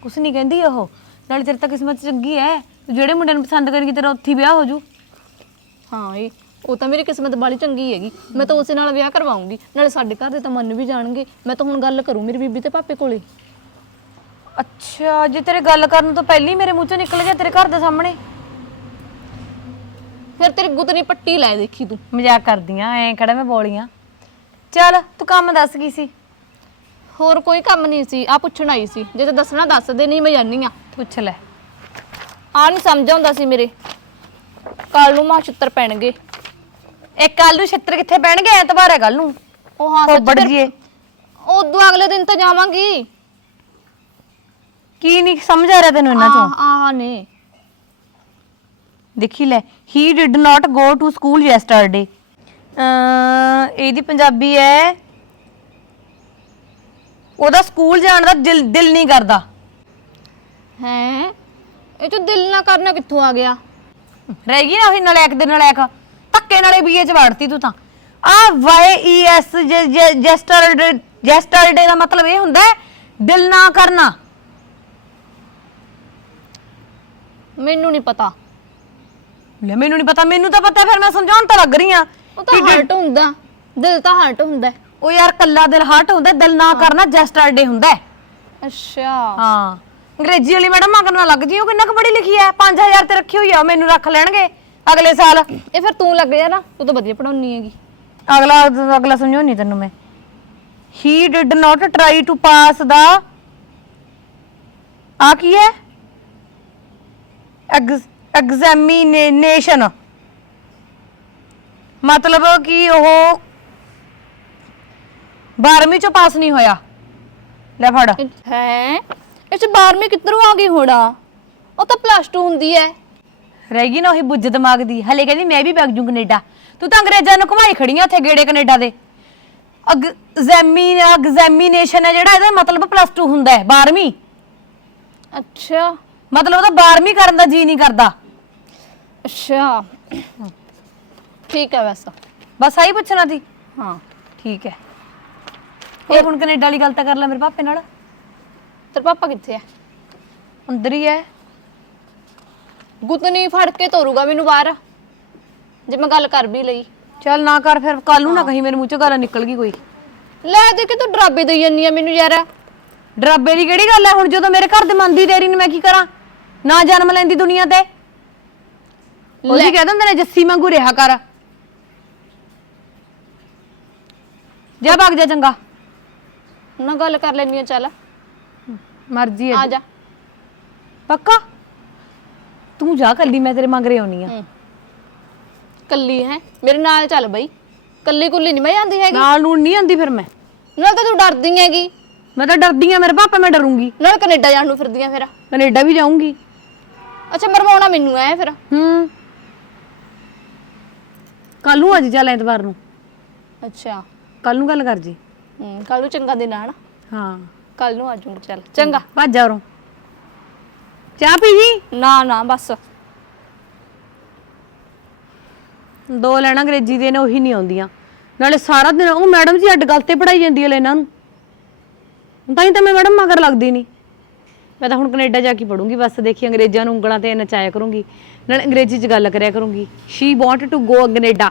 ਕੁਛ ਨਹੀਂ ਕਹਿੰਦੀ ਉਹ। ਨਾਲੇ ਤੇਰੇ ਤਾਂ ਕਿਸਮਤ ਚੰਗੀ ਐ। ਤੂੰ ਜਿਹੜੇ ਮੁੰਡੇ ਨੂੰ ਪਸੰਦ ਕਰੇਂਗੀ ਤੇਰਾ ਉੱਥੇ ਹੀ ਵਿਆਹ ਹੋ ਜੂ। ਹਾਂ ਇਹ ਉਹ ਤਾਂ ਮੇਰੀ ਕਿਸਮਤ ਬਾਲੀ ਚੰਗੀ ਹੈਗੀ। ਮੈਂ ਤਾਂ ਉਸੇ ਨਾਲ ਵਿਆਹ ਕਰਵਾਉਂਗੀ। ਨਾਲੇ ਸਾਡੇ ਘਰ ਦੇ ਤਾਂ ਮੰਨ ਵੀ ਜਾਣਗੇ। ਮੈਂ ਤਾਂ ਹੁਣ ਗੱਲ ਕਰੂੰ ਮੇਰੀ ਬੀਬੀ ਤੇ ਪਾਪੇ ਕੋਲੇ। ਅੱਛਾ ਜੇ ਤੇਰੇ ਗੱਲ ਕਰਨ ਤੋਂ ਪਹਿਲਾਂ ਹੀ ਮੇਰੇ ਮੂੰਹ ਚੋਂ ਨਿਕਲ ਗਿਆ ਤੇਰੇ ਘਰ ਦੇ ਸਾਹਮਣੇ। ਫਿਰ ਤੇਰੀ ਗੁੱਤਨੀ ਪੱਟੀ ਲੈ ਦੇਖੀ ਤੂੰ। ਮਜ਼ਾਕ ਕਰਦੀਆਂ ਐਂ ਕਿਹੜਾ ਮੈਂ ਬੋਲੀਆਂ। ਚੱਲ ਤੂੰ ਕੰਮ ਦੱਸ ਕੀ ਸੀ? ਹੋਰ ਕੋਈ ਕੰਮ ਨਹੀਂ ਸੀ ਆ ਪੁੱਛਣ ਆਈ ਸੀ। ਜੇ ਤੇ ਦੱਸਣਾ ਦੱਸ ਦੇ ਨਹੀਂ ਮੈਂ ਜਾਨੀ ਆ ਪੁੱਛ ਲੈ। ਆ ਨਹੀਂ ਸਮਝ ਆਉਂਦਾ ਸੀ ਮੇਰੇ। ਕੱਲ ਨੂੰ ਮਾਂ ਛਿੱਤਰ ਪੈਣਗੇ। ਇਹ ਕੱਲ ਨੂੰ ਛਿੱਤਰ ਕਿੱਥੇ ਪੈਣਗੇ? ਐਤਵਾਰ ਹੈ ਕੱਲ ਨੂੰ। ਉਹ ਹਾਂ ਕੋਬੜ ਫਿਰ- ਜੀਏ ਉਦੋਂ ਅਗਲੇ ਦਿਨ ਤਾਂ ਜਾਵਾਂਗੀ। ਕੀ ਨਹੀਂ ਸਮਝ ਆ ਰਿਹਾ ਤੈਨੂੰ ਇਹਨਾਂ ਚੋਂ? ਆ ਆ ਨੇ। ਦੇਖੀ ਲੈ he did not go to school yesterday uh ਇਹਦੀ ਪੰਜਾਬੀ ਹੈ ਉਹਦਾ ਸਕੂਲ ਜਾਣ ਦਾ ਦਿਲ ਦਿਲ ਨਹੀਂ ਕਰਦਾ। ਹੈ? ਇਹ ਚ ਦਿਲ ਨਾ ਕਰਨਾ ਕਿੱਥੋਂ ਆ ਗਿਆ? ਰਹਿ ਗਈ ਨਾ ਉਹੀ ਨਲਾਇਕ ਦੇ ਨਲਾਇਕ। ਧੱਕੇ ਨਾਲੇ ਬੀਏ ਚ ਵੜਤੀ ਤੂੰ ਤਾਂ। ਆ ਵਾਈ ਈ ਐਸ ਜੈਸਟਰਡੇ ਜੈਸਟਰਡੇ ਦਾ ਮਤਲਬ ਇਹ ਹੁੰਦਾ ਹੈ ਦਿਲ ਨਾ ਕਰਨਾ। ਮੈਨੂੰ ਨਹੀਂ ਪਤਾ। ਲੈ ਮੈਨੂੰ ਨਹੀਂ ਪਤਾ ਮੈਨੂੰ ਤਾਂ ਪਤਾ ਫਿਰ ਮੈਂ ਸਮਝਾਉਣ ਤਾਂ ਲੱਗ ਰਹੀ ਆ ਉਹ ਤਾਂ ਹਰਟ ਹੁੰਦਾ। ਦਿਲ ਤਾਂ ਹਰਟ ਹੁੰਦਾ। ਉਹ ਯਾਰ ਕੱਲਾ ਦਿਲ ਹਟ ਹੁੰਦਾ ਦਿਲ ਨਾ ਕਰਨਾ ਜੈਸਟਰਡੇ ਹੁੰਦਾ। ਹੈ ਅੱਛਾ। ਹਾਂ। ਅੰਗਰੇਜ਼ੀ ਵਾਲੀ ਮੈਡਮ ਮਗਰ ਨਾ ਲੱਗ ਜੀ ਉਹ ਕਿੰਨਾ ਕੁ ਪੜ੍ਹੀ ਲਿਖੀ ਐ 5000 ਤੇ ਰੱਖੀ ਹੋਈ ਆ ਉਹ ਮੈਨੂੰ ਰੱਖ ਲੈਣਗੇ ਅਗਲੇ ਸਾਲ। ਇਹ ਫਿਰ ਤੂੰ ਲੱਗ ਜਾ ਨਾ ਤੂੰ ਤਾਂ ਵਧੀਆ ਪੜਾਉਣੀ ਹੈਗੀ। ਅਗਲਾ ਅਗਲਾ ਸਮਝਾਉਣੀ ਤੈਨੂੰ ਮੈਂ। He did not try to pass ਦਾ ਆ ਕੀ ਹੈ? ਐਗਜ਼ਾਮੀਨੇਸ਼ਨ ਮਤਲਬ ਕਿ ਉਹ 12ਵੀਂ ਚੋਂ ਪਾਸ ਨਹੀਂ ਹੋਇਆ। ਲੈ ਫੜ। ਹੈ? ਇਹ ਚ 12ਵੀਂ ਕਿੱਧਰੋਂ ਆ ਗਈ ਹੋੜਾ ਉਹ ਤਾਂ ਪਲੱਸ 2 ਹੁੰਦੀ ਹੈ ਰਹਿ ਗਈ ਨਾ ਉਹੀ ਬੁੱਝ ਦਿਮਾਗ ਦੀ। ਹਲੇ ਕਹਿੰਦੀ ਮੈਂ ਵੀ ਵਗ ਜੂ ਕੈਨੇਡਾ। ਤੂੰ ਤਾਂ ਅੰਗਰੇਜ਼ਾਂ ਨੂੰ ਘੁਮਾਈ ਖੜੀਆਂ ਉੱਥੇ ਗੇੜੇ ਕੈਨੇਡਾ ਦੇ। ਐਗਜ਼ਾਮੀ ਐਗਜ਼ਾਮੀਨੇਸ਼ਨ ਹੈ ਜਿਹੜਾ ਇਹਦਾ ਮਤਲਬ ਪਲੱਸ 2 ਹੁੰਦਾ ਹੈ 12ਵੀਂ ਅੱਛਾ। ਮਤਲਬ ਉਹਦਾ 12ਵੀਂ ਕਰਨ ਦਾ ਜੀ ਨਹੀਂ ਕਰਦਾ। ਅੱਛਾ। ਠੀਕ ਹੈ ਵੈਸਾ ਬਸ ਆਹੀ ਪੁੱਛਣਾ ਸੀ। ਹਾਂ। ਠੀਕ ਹੈ ਇਹ ਹੁਣ ਕੈਨੇਡਾ ਵਾਲੀ ਗੱਲ ਤਾਂ ਕਰ ਲੈ ਮੇਰੇ ਪਾਪੇ ਨਾਲ। ਤੇਰੇ ਪਾਪਾ ਕਿੱਥੇ ਹੈ ਅੰਦਰ ਹੀ ਹੈ। ਗੁੱਤਨੀ ਫੜ ਕੇ ਤੋਰੂਗਾ ਮੈਨੂੰ ਬਾਹਰ। ਜੇ ਮੈਂ ਗੱਲ ਕਰ ਵੀ ਲਈ। ਚੱਲ ਨਾ ਕਰ ਫਿਰ ਕੱਲ ਨੂੰ ਨਾ ਕਹੀਂ ਮੇਰੇ ਮੂੰਹ ਚੋਂ ਗੱਲ ਨਿਕਲ ਗਈ ਕੋਈ। ਲੈ ਦੇ ਕੇ ਤੂੰ ਡਰਾਬੇ ਦੇਈ ਜੰਨੀ ਆ ਮੈਨੂੰ ਯਾਰ। ਡਰਾਬੇ ਦੀ ਕਿਹੜੀ ਗੱਲ ਹੈ ਹੁਣ ਜਦੋਂ ਮੇਰੇ ਘਰ ਦੇ ਮੰਦੀ ਤੇਰੀ ਨੂੰ ਮੈਂ ਕੀ ਕਰਾਂ? ਨਾ ਜਨਮ ਲੈਂਦੀ ਦੁਨੀਆ ਤੇ। ਉਹਦੀ ਕਹਿ ਦਿੰਦੇ ਨੇ ਜੱਸੀ ਵਾਂਗੂ ਰਿਹਾ ਕਰ। ਜਾ ਭੱਗ ਜਾ ਚੰਗਾ। ਨਾ ਗੱਲ ਕਰ ਲੈਣੀ ਆ ਚੱਲ। ਮਰਜ਼ੀ ਆ ਹੈ ਜਾ। ਪੱਕਾ? ਤੂੰ ਜਾ ਕੱਲੀ ਮੈਂ ਤੇਰੇ ਮੰਗਰੇ ਆਉਣੀ ਆ। ਕੱਲੀ ਹੈ ਮੇਰੇ ਨਾਲ ਚੱਲ ਬਈ। ਕੱਲੀ ਕੁੱਲੀ ਨਹੀਂ ਮੈਂ ਜਾਂਦੀ ਹੈਗੀ। ਨਾਲ ਨੂੰ ਨਹੀਂ ਆਂਦੀ ਫਿਰ ਮੈਂ। ਨਾਲ ਤਾਂ ਤੂੰ ਡਰਦੀ ਹੈਗੀ। ਮੈਂ ਤਾਂ ਡਰਦੀ ਆ ਮੇਰੇ ਪਾਪਾ ਮੈਂ ਡਰੂੰਗੀ। ਨਾਲ ਕੈਨੇਡਾ ਜਾਣ ਨੂੰ ਫਿਰਦੀਆਂ ਫਿਰ। ਕੈਨੇਡਾ ਵੀ ਜਾਊਂਗੀ। ਅੱਛਾ ਮਰਵਾਉਣਾ ਮੈਨੂੰ ਐ ਫਿਰ। ਹੂੰ। ਕੱਲ ਨੂੰ ਅੱਜ ਚੱਲ ਐਤਵਾਰ ਨੂੰ। ਅੱਛਾ। ਕੱਲ ਨੂੰ ਗੱਲ ਕਰ ਜੀ। ਹੂੰ ਕੱਲ ਨੂੰ ਚੰਗਾ ਦਿਨ ਆ ਹਾਂ। ਕੱਲ ਨੂੰ ਆ ਜਾਊਂਗੀ ਚੱਲ ਚੰਗਾ। ਭੱਜ ਜਾ ਉਰੋਂ। ਚਾਹ ਪੀ ਜੀ ਨਾ ਨਾ ਬਸ। ਦੋ ਲੈਣਾ ਅੰਗਰੇਜ਼ੀ ਦੇ ਨੇ ਉਹੀ ਨਹੀਂ ਆਉਂਦੀਆਂ। ਨਾਲੇ ਸਾਰਾ ਦਿਨ ਉਹ ਮੈਡਮ ਜੀ ਅੱਡ ਗੱਲ ਤੇ ਪੜਾਈ ਜਾਂਦੀ ਹੈ ਲੈ ਇਹਨਾਂ ਨੂੰ। ਤਾਂ ਹੀ ਤਾਂ ਮੈਂ ਮੈਡਮ ਮਗਰ ਲੱਗਦੀ ਨਹੀਂ। ਮੈਂ ਤਾਂ ਹੁਣ ਕੈਨੇਡਾ ਜਾ ਕੇ ਪੜੂੰਗੀ ਬਸ ਦੇਖੀ ਅੰਗਰੇਜ਼ਾਂ ਨੂੰ ਉਂਗਲਾਂ ਤੇ ਨਚਾਇਆ ਕਰੂੰਗੀ। ਨਾਲ ਅੰਗਰੇਜ਼ੀ 'ਚ ਗੱਲ ਕਰਿਆ ਕਰੂੰਗੀ। She want to go Canada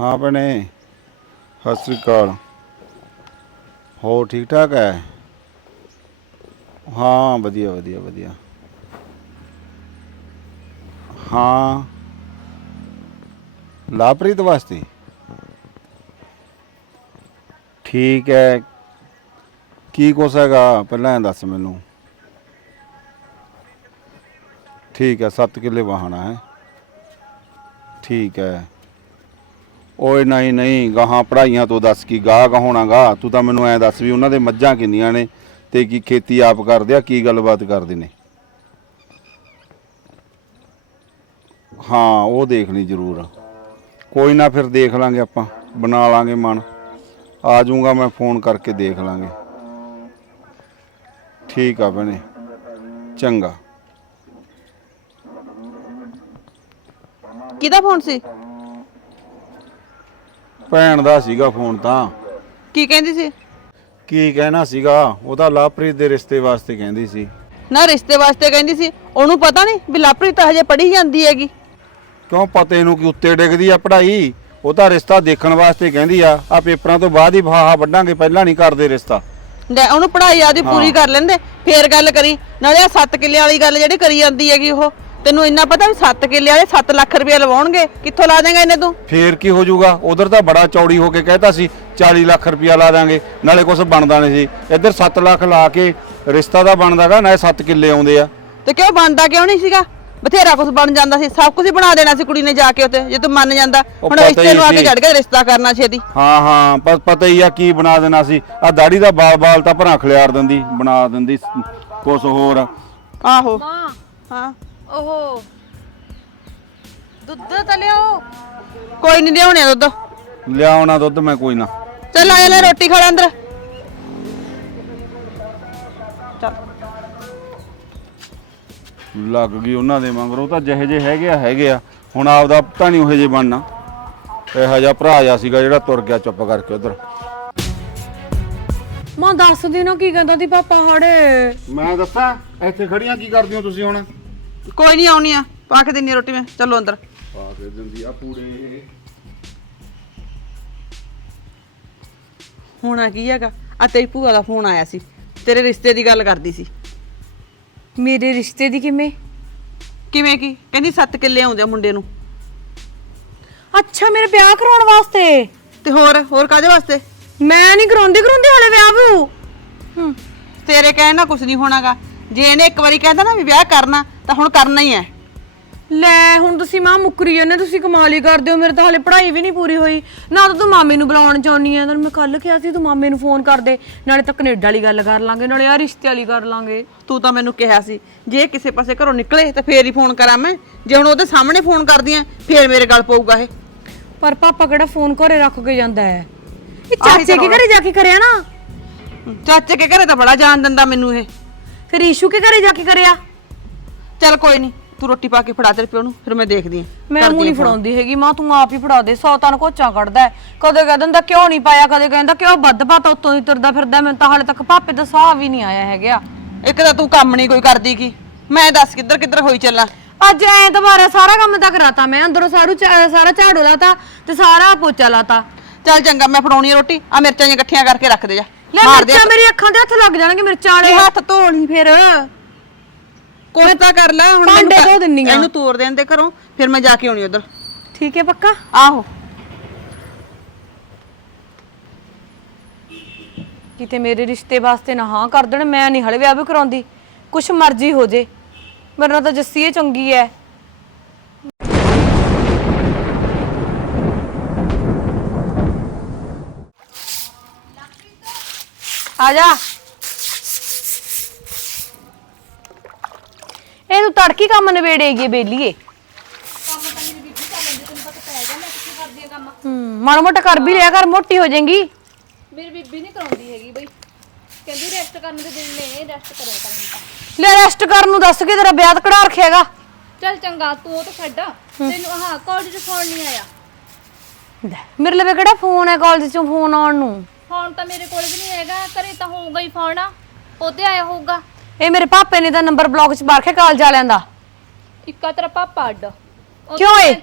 ਹਾਂ ਭੈਣੇ, ਸਤਿ ਸ੍ਰੀ ਅਕਾਲ। ਹੋ ਠੀਕ ਠਾਕ ਹੈ ਹਾਂ, ਵਧੀਆ ਵਧੀਆ ਵਧੀਆ। ਹਾਂ। ਲਾਪ੍ਰੀਤ ਵਾਸਤੇ? ਠੀਕ ਹੈ ਕੀ ਕੁਛ ਹੈਗਾ? ਪਹਿਲਾਂ ਇਹ ਦੱਸ ਮੈਨੂੰ। ਠੀਕ ਹੈ 7 ਕਿੱਲੇ ਵਾਹਣਾ ਹੈ। ਠੀਕ ਹੈ ਓਏ ਨਹੀਂ ਨਹੀਂ, ਗਾਹਾਂ ਪੜਾਈਆਂ ਤੋਂ ਦੱਸ ਕੀ ਗਾਹ ਕਹਾਉਣਾਗਾ ਤੂੰ ਤਾਂ ਮੈਨੂੰ ਐ ਦੱਸ ਵੀ ਉਹਨਾਂ ਦੇ ਮੱਝਾਂ ਕਿੰਨੀਆਂ ਨੇ ਤੇ ਕੀ ਖੇਤੀ ਆਪ ਕਰਦੇ ਆ, ਕੀ ਗੱਲਬਾਤ ਕਰਦੇ ਨੇ? ਹਾਂ, ਉਹ ਦੇਖਣੀ ਲਈ ਜ਼ਰੂਰ ਕੋਈ ਨਾ ਫਿਰ ਦੇਖ ਲਾਂਗੇ ਆਪਾਂ, ਬਣਾ ਲਾਂਗੇ ਮਨ। ਆ ਜਾਊਂਗਾ ਮੈਂ, ਫੋਨ ਕਰਕੇ ਦੇਖ ਲਾਂਗੇ। ਠੀਕ ਆ ਭੈਣੇ, ਚੰਗਾ। ਕਿਹਦਾ ਫੋਨ ਸੀ? ਭੈਣ ਦਾ ਸੀਗਾ ਫੋਨ ਤਾਂ। ਕੀ ਕਹਿੰਦੀ ਸੀ? ਕੀ ਕਹਿਣਾ ਸੀਗਾ? ਉਹ ਤਾਂ ਲਾਪ੍ਰੀਤ ਦੇ ਰਿਸ਼ਤੇ ਵਾਸਤੇ ਕਹਿੰਦੀ ਸੀ। ਨਾ ਰਿਸ਼ਤੇ ਵਾਸਤੇ ਕਹਿੰਦੀ ਸੀ। ਉਹਨੂੰ ਪਤਾ ਨਹੀਂ ਵੀ ਲਾਪਰੀ ਤਾਂ ਹਜੇ ਪੜ੍ਹੀ ਜਾਂਦੀ ਹੈਗੀ। ਕਿਉਂ ਪਤੇ ਨੂੰ ਕਿ ਉੱਤੇ ਡਿੱਗਦੀ ਆ ਪੜ੍ਹਾਈ? ਉਹ ਤਾਂ ਰਿਸ਼ਤਾ ਦੇਖਣ ਵਾਸਤੇ ਕਹਿੰਦੀ ਆ। ਆ ਪੇਪਰਾਂ ਤੋਂ ਬਾਅਦ ਹੀ ਫਾਹਾ ਵੱਢਾਂਗੇ ਪਹਿਲਾਂ ਨਹੀਂ ਕਰਦੇ ਰਿਸ਼ਤਾ। ਲੈ ਉਹਨੂੰ ਪੜ੍ਹਾਈ ਆਦੀ ਪੂਰੀ ਕਰ ਲੈਂਦੇ। ਫੇਰ ਗੱਲ ਕਰੀ। ਨਾਲੇ ਆ 7 ਕਿੱਲੇ ਵਾਲੀ ਗੱਲ ਜਿਹੜੀ ਕਰੀ ਜਾਂਦੀ ਹੈਗੀ ਉਹ। ਤੈਨੂੰ ਇੰਨਾ ਪਤਾ ਵੀ 7 ਕਿੱਲੇ ਵਾਲੇ 7 ਲੱਖ ਰੁਪਏ ਲਵਾਉਣਗੇ? ਕਿੱਥੋਂ ਲਾ ਦੇਗਾ ਇਹਨੇ ਤੂੰ? ਫੇਰ ਕੀ ਹੋ ਜਾਊਗਾ? ਉਧਰ ਤਾਂ ਬੜਾ ਚੌੜੀ ਹੋ ਕੇ ਕਹਿਤਾ ਸੀ 40 ਲੱਖ ਰੁਪਇਆ ਲਾ ਦਾਂਗੇ ਨਾਲੇ ਕੁਝ ਬਣਦਾ ਨਹੀਂ ਸੀ। ਇੱਧਰ 7 ਲੱਖ ਲਾ ਕੇ ਰਿਸ਼ਤਾ ਦਾ ਬਣਦਾਗਾ ਨਾਲੇ 7 ਕਿੱਲੇ ਆਉਂਦੇ ਆ। ਤੇ ਕਿਉਂ ਬਣਦਾ ਕਿਉਂ ਨਹੀਂ ਸੀਗਾ? ਬਥੇਰਾ ਕੁਝ ਬਣ ਜਾਂਦਾ ਸੀ ਸਭ ਕੁਝ ਹੀ ਬਣਾ ਦੇਣਾ ਸੀ ਕੁੜੀ ਨੇ ਜਾ ਕੇ ਉੱਤੇ ਜੇ ਤੂੰ ਮੰਨ ਜਾਂਦਾ। ਹੁਣ ਪਤਾ ਰਿਸ਼ਤੇ ਨੂੰ ਆ ਕੇ ਸੀ। ਛੱਡ ਕੇ ਰਿਸ਼ਤਾ ਕਰਨਾ ਛੇਤੀ। ਹਾਂ ਹਾਂ ਪ- ਪਤਾ ਹੀ ਆ ਕੀ ਬਣਾ ਦੇਣਾ ਸੀ। ਆ ਦਾੜੀ ਦਾ ਬਾਲ ਬਾਲ ਤਾਂ ਭਰਾ ਖਲਿਆਰ ਦਿੰਦੀ ਬਣਾ ਦਿੰਦੀ ਕੁਝ ਹੋਰ। ਆਹੋ। ਮਾਂ ਹਾਂ। ਓਹੋ। ਦੁੱਧ ਤਾਂ ਲਿਆਓ। ਕੋਈ ਨਹੀਂ ਲਿਆਉਣੇ ਦੁੱਧ। ਲਿਆਉਣਾ ਦੁੱਧ ਮੈਂ ਕੋਈ ਨਾ। ਚੱਲ ਆ ਲੈ ਰੋਟੀ ਖਾ ਲੈ ਅੰਦਰ। ਚੱਲ। ਲੱਗ ਗਈ ਉਹਨਾਂ ਦੇ ਮਗਰੋਂ ਤਾਂ ਜਿਹੇ ਜੇ ਹੈਗੇ ਆ ਹੈਗੇ ਆ। ਹੁਣ ਆਪਦਾ ਤਾਂ ਨਹੀਂ ਉਹੇ ਜੇ ਬਣਨਾ। ਇਹੋ ਜਿਹਾ ਭਰਾ ਜਾ ਸੀਗਾ ਜਿਹੜਾ ਤੁਰ ਗਿਆ ਚੁੱਪ ਕਰਕੇ ਉਧਰ। ਮਾਂ ਦੱਸ ਦੇ ਨਾ ਕੀ ਕਹਿੰਦਾ ਦੀ ਪਾਪਾ ਹਾੜੇ। ਮੈਂ ਦੱਸਾਂ ਇੱਥੇ ਖੜੀਆਂ ਕੀ ਕਰਦੀ ਹੋ ਤੁਸੀਂ ਹੁਣ? ਕੋਈ ਨਹੀਂ ਆਉਣੀ ਆ। ਪਾ ਕੇ ਦਿੰਨੀ ਆ ਰੋਟੀ ਮੈਂ। ਚੱਲੋ ਅੰਦਰ। ਪਾ ਕੇ ਦਿੰਦੀ ਆ ਪੂੜੇ। ਹੋਣਾ ਕੀ ਹੈਗਾ? ਆ ਤੇਰੀ ਭੂਆ ਦਾ ਫੋਨ ਆਇਆ ਸੀ। ਤੇਰੇ ਰਿਸ਼ਤੇ ਦੀ ਗੱਲ ਕਰਦੀ ਸੀ। ਮੇਰੇ ਰਿਸ਼ਤੇ ਦੀ ਕਿਵੇਂ? ਕਿਵੇਂ ਕੀ? ਕਹਿੰਦੀ 7 ਕਿੱਲੇ ਆਉਂਦੇ ਆ ਮੁੰਡੇ ਨੂੰ। ਅੱਛਾ ਮੇਰੇ ਵਿਆਹ ਕਰਾਉਣ ਵਾਸਤੇ। ਤੇ ਹੋਰ ਹੋਰ ਕਾਦੇ ਵਾਸਤੇ? ਮੈਂ ਨਹੀਂ ਕਰਾਉਂਦੀ ਕਰਾਉਂਦੀ ਹਾਲੇ ਵਿਆਹ ਵੀ ਹੂੰ। ਤੇਰੇ ਕਹਿਣ ਨਾਲ ਕੁਝ ਨਹੀਂ ਹੋਣਾਗਾ। ਜੇ ਇਹਨੇ ਇੱਕ ਵਾਰੀ ਕਹਿੰਦਾ ਨਾ ਵੀ ਵਿਆਹ ਕਰਨਾ ਤਾਂ ਹੁਣ ਕਰਨਾ ਹੀ ਹੈ। ਲੈ ਹੁਣ ਤੁਸੀਂ ਮਾਂ ਮੁੱਕਰੀ ਜਾਂਦੇ ਤੁਸੀਂ ਕਮਾਲ ਹੀ ਕਰਦੇ ਹੋ। ਮੇਰੇ ਤਾਂ ਹਾਲੇ ਪੜ੍ਹਾਈ ਵੀ ਨਹੀਂ ਪੂਰੀ ਹੋਈ। ਨਾ ਤਾਂ ਤੂੰ ਮਾਮੇ ਨੂੰ ਬੁਲਾਉਣ ਚਾਹੁੰਨੀ ਆ ਨਾਲ ਮੈਂ ਕੱਲ ਕਿਹਾ ਸੀ ਤੂੰ ਮਾਮੇ ਨੂੰ ਫੋਨ ਕਰ ਦੇ ਨਾਲੇ ਤਾਂ ਕੈਨੇਡਾ ਵਾਲੀ ਗੱਲ ਕਰ ਲਾਂਗੇ ਨਾਲੇ ਆ ਰਿਸ਼ਤੇ ਵਾਲੀ ਕਰ ਲਾਂਗੇ। ਤੂੰ ਤਾਂ ਮੈਨੂੰ ਕਿਹਾ ਸੀ ਜੇ ਕਿਸੇ ਪਾਸੇ ਘਰੋਂ ਨਿਕਲੇ ਤਾਂ ਫੇਰ ਹੀ ਫੋਨ ਕਰਾਂ ਮੈਂ। ਜੇ ਹੁਣ ਉਹਦੇ ਸਾਹਮਣੇ ਫੋਨ ਕਰਦੀ ਆ ਫੇਰ ਮੇਰੇ ਗੱਲ ਪਊਗਾ ਇਹ। ਪਰ ਪਾਪਾ ਕਿਹੜਾ ਫੋਨ ਘਰੇ ਰੱਖ ਕੇ ਜਾਂਦਾ ਹੈ? ਇਹ ਆਹੀ ਚਾਚੇ ਤਾਂ ਕੇ ਘਰੇ ਜਾ ਕੇ ਕਰਿਆ ਨਾ? ਚਾਚੇ ਕੇ ਘਰੇ ਤਾਂ ਬੜਾ ਜਾਣ ਦਿੰਦਾ ਮੈਨੂੰ ਇਹ। ਫਿਰ ਈਸ਼ੂ ਕੇ ਘਰੇ ਜਾ ਕੇ ਕਰਿਆ? ਚੱਲ ਕੋਈ ਨਹੀਂ ਤੂੰ ਰੋਟੀ ਪਾ ਕੇ ਫੜਾ ਤੇਰੇ ਪਿਓ ਨੂੰ ਫਿਰ ਮੈਂ ਦੇਖਦੀ ਮੈਂ ਮੂੰਹ ਨਹੀਂ ਫੜਾਉਂਦੀ ਹੈਗੀ ਮਾਂ ਤੂੰ ਆਪ ਹੀ ਫੜਾ ਦੇ ਸੌ ਤਨ ਕੋਚਾਂ ਕੱਢਦਾ ਹੈ। ਕਦੇ ਕਹਿ ਦਿੰਦਾ ਕਿਉਂ ਨਹੀਂ ਪਾਇਆ? ਕਦੇ ਕਹਿੰਦਾ ਕਿਉਂ ਵੱਧ ਪਾਤਾ ਉੱਤੋਂ ਹੀ ਤੁਰਦਾ ਫਿਰਦਾ ਮੈਨੂੰ ਤਾਂ ਹਾਲੇ ਤੱਕ ਪਾਪੇ ਦਾ ਸਾਹ ਵੀ ਨਹੀਂ ਆਇਆ ਹੈਗਾ। ਇੱਕ ਤਾਂ ਤੂੰ ਕੰਮ ਨਹੀਂ ਕੋਈ ਕਰਦੀ ਕੀ? ਮੈਂ ਦੱਸ ਕਿੱਧਰ ਕਿੱਧਰ ਹੋਈ ਚੱਲਾਂ? ਅੱਜ ਐ ਦੁਬਾਰਾ ਸਾਰਾ ਕੰਮ ਤਾਂ ਕਰਾਤਾ ਮੈਂ ਅੰਦਰੋਂ ਸਾਰੂ ਸਾਰਾ ਝਾੜੂ ਲਾਤਾ ਤੇ ਸਾਰਾ ਪੋਚਾ ਲਾਤਾ। ਚੱਲ ਚੰਗਾ ਮੈਂ ਫੜਾਉਣੀ ਆ ਰੋਟੀ ਆ ਮਿਰਚਾਂ ਜਿਹੀਆਂ ਇਕੱਠੀਆਂ ਕਰਕੇ ਰੱਖ ਦੇ ਜਾ। ਲੈ ਮਾਰ ਦੇ ਮਿਰਚਾਂ ਮੇਰੀ ਅੱਖਾਂ ਤੇ ਹੱਥ ਲੱਗ ਜਾਣਗੇ ਮਿਰਚਾਂ ਵਾਲੇ ਹੱਥ ਧੋ ਲਈ ਫਿਰ। ਕੋਈ ਤਾਂ ਕਰ ਲੈ ਹੁਣ ਭਾਂਡੇ ਮੈਨੂੰ ਧੋ ਦਿੰਨੀ ਆਂ। ਇਹਨੂੰ ਤੋੜ ਦੇਣ ਦੇ ਘਰੋਂ ਫਿਰ ਮੈਂ ਜਾ ਕੇ ਆਉਣੀ ਉਧਰ। ਠੀਕ ਹੈ ਪੱਕਾ? ਆਹੋ। ਕਿਤੇ ਮੇਰੇ ਰਿਸ਼ਤੇ ਵਾਸਤੇ ਨਾ ਹਾਂ ਕਰ ਦੇਣ ਮੈਂ ਨਹੀਂ ਹਲੇ ਵਿਆਹ ਵੀ ਕਰਾਉਂਦੀ। ਕੁਛ ਮਰਜ਼ੀ ਹੋ ਜੇ। ਮੇਰੇ ਨਾਲ ਤਾਂ ਜੱਸੀ ਇਹ ਚੰਗੀ ਐ। ਆ ਜਾ। ਇਹ ਤੂੰ ਤੜਕੀ ਕੰਮ ਨਵੇੜੇਗੀ ਬੇਲੀਏ। ਮਾੜਾ ਮੋਟਾ ਕਰ ਵੀ ਲਿਆ ਕਰ ਮੋਟੀ ਹੋ ਜਾਏਗੀ। ਮੇਰੀ ਬੀਬੀ ਨਹੀਂ ਕਰਾਉਂਦੀ ਹੈਗੀ ਬਈ। ਕਹਿੰਦੀ ਰੈਸਟ ਕਰਨ ਦੇ ਦਿਨ ਨੇ ਰੈਸਟ ਕਰਿਆ ਕਰਨ ਤਾਂ। ਲੈ ਰੈਸਟ ਕਰਨ ਨੂੰ ਦੱਸ ਕੇ ਤੇਰਾ ਵਿਆਹ ਕਢਾ ਰੱਖਿਆਗਾ ਚੱਲ ਚੰਗਾ ਤੂੰ ਉਹ ਤਾਂ ਛੱਡ। ਤੈਨੂੰ ਹਾਂ ਕਾਲਜ ਚ ਫੋਨ ਨਹੀਂ ਆਇਆ। ਮੇਰੇ ਲਵੇ ਕਿਹੜਾ ਫੋਨ ਹੈ ਕਾਲਜ ਚੋਂ ਫੋਨ ਆਉਣ ਨੂੰ? ਫੋਨ ਤਾਂ ਮੇਰੇ ਕੋਲ ਵੀ ਨਹੀਂ ਹੈਗਾ ਘਰੇ ਤਾਂ ਹੋਊਗਾ ਹੀ ਫੋਨ ਉਹਤੇ ਆਇਆ ਹੋਊਗਾ। ਇਹ ਮੇਰੇ ਪਾਪੇ ਨੇ ਤਾਂ ਨੰਬਰ ਬਲੌਕ 'ਚ ਕੇ ਕਾਲਜ ਵਾਲਿਆਂ ਦਾ। ਇੱਕਾ ਤੇਰਾ ਪਾਪਾ ਅੱਡ। ਉਹ ਕਿਉਂ ਏ?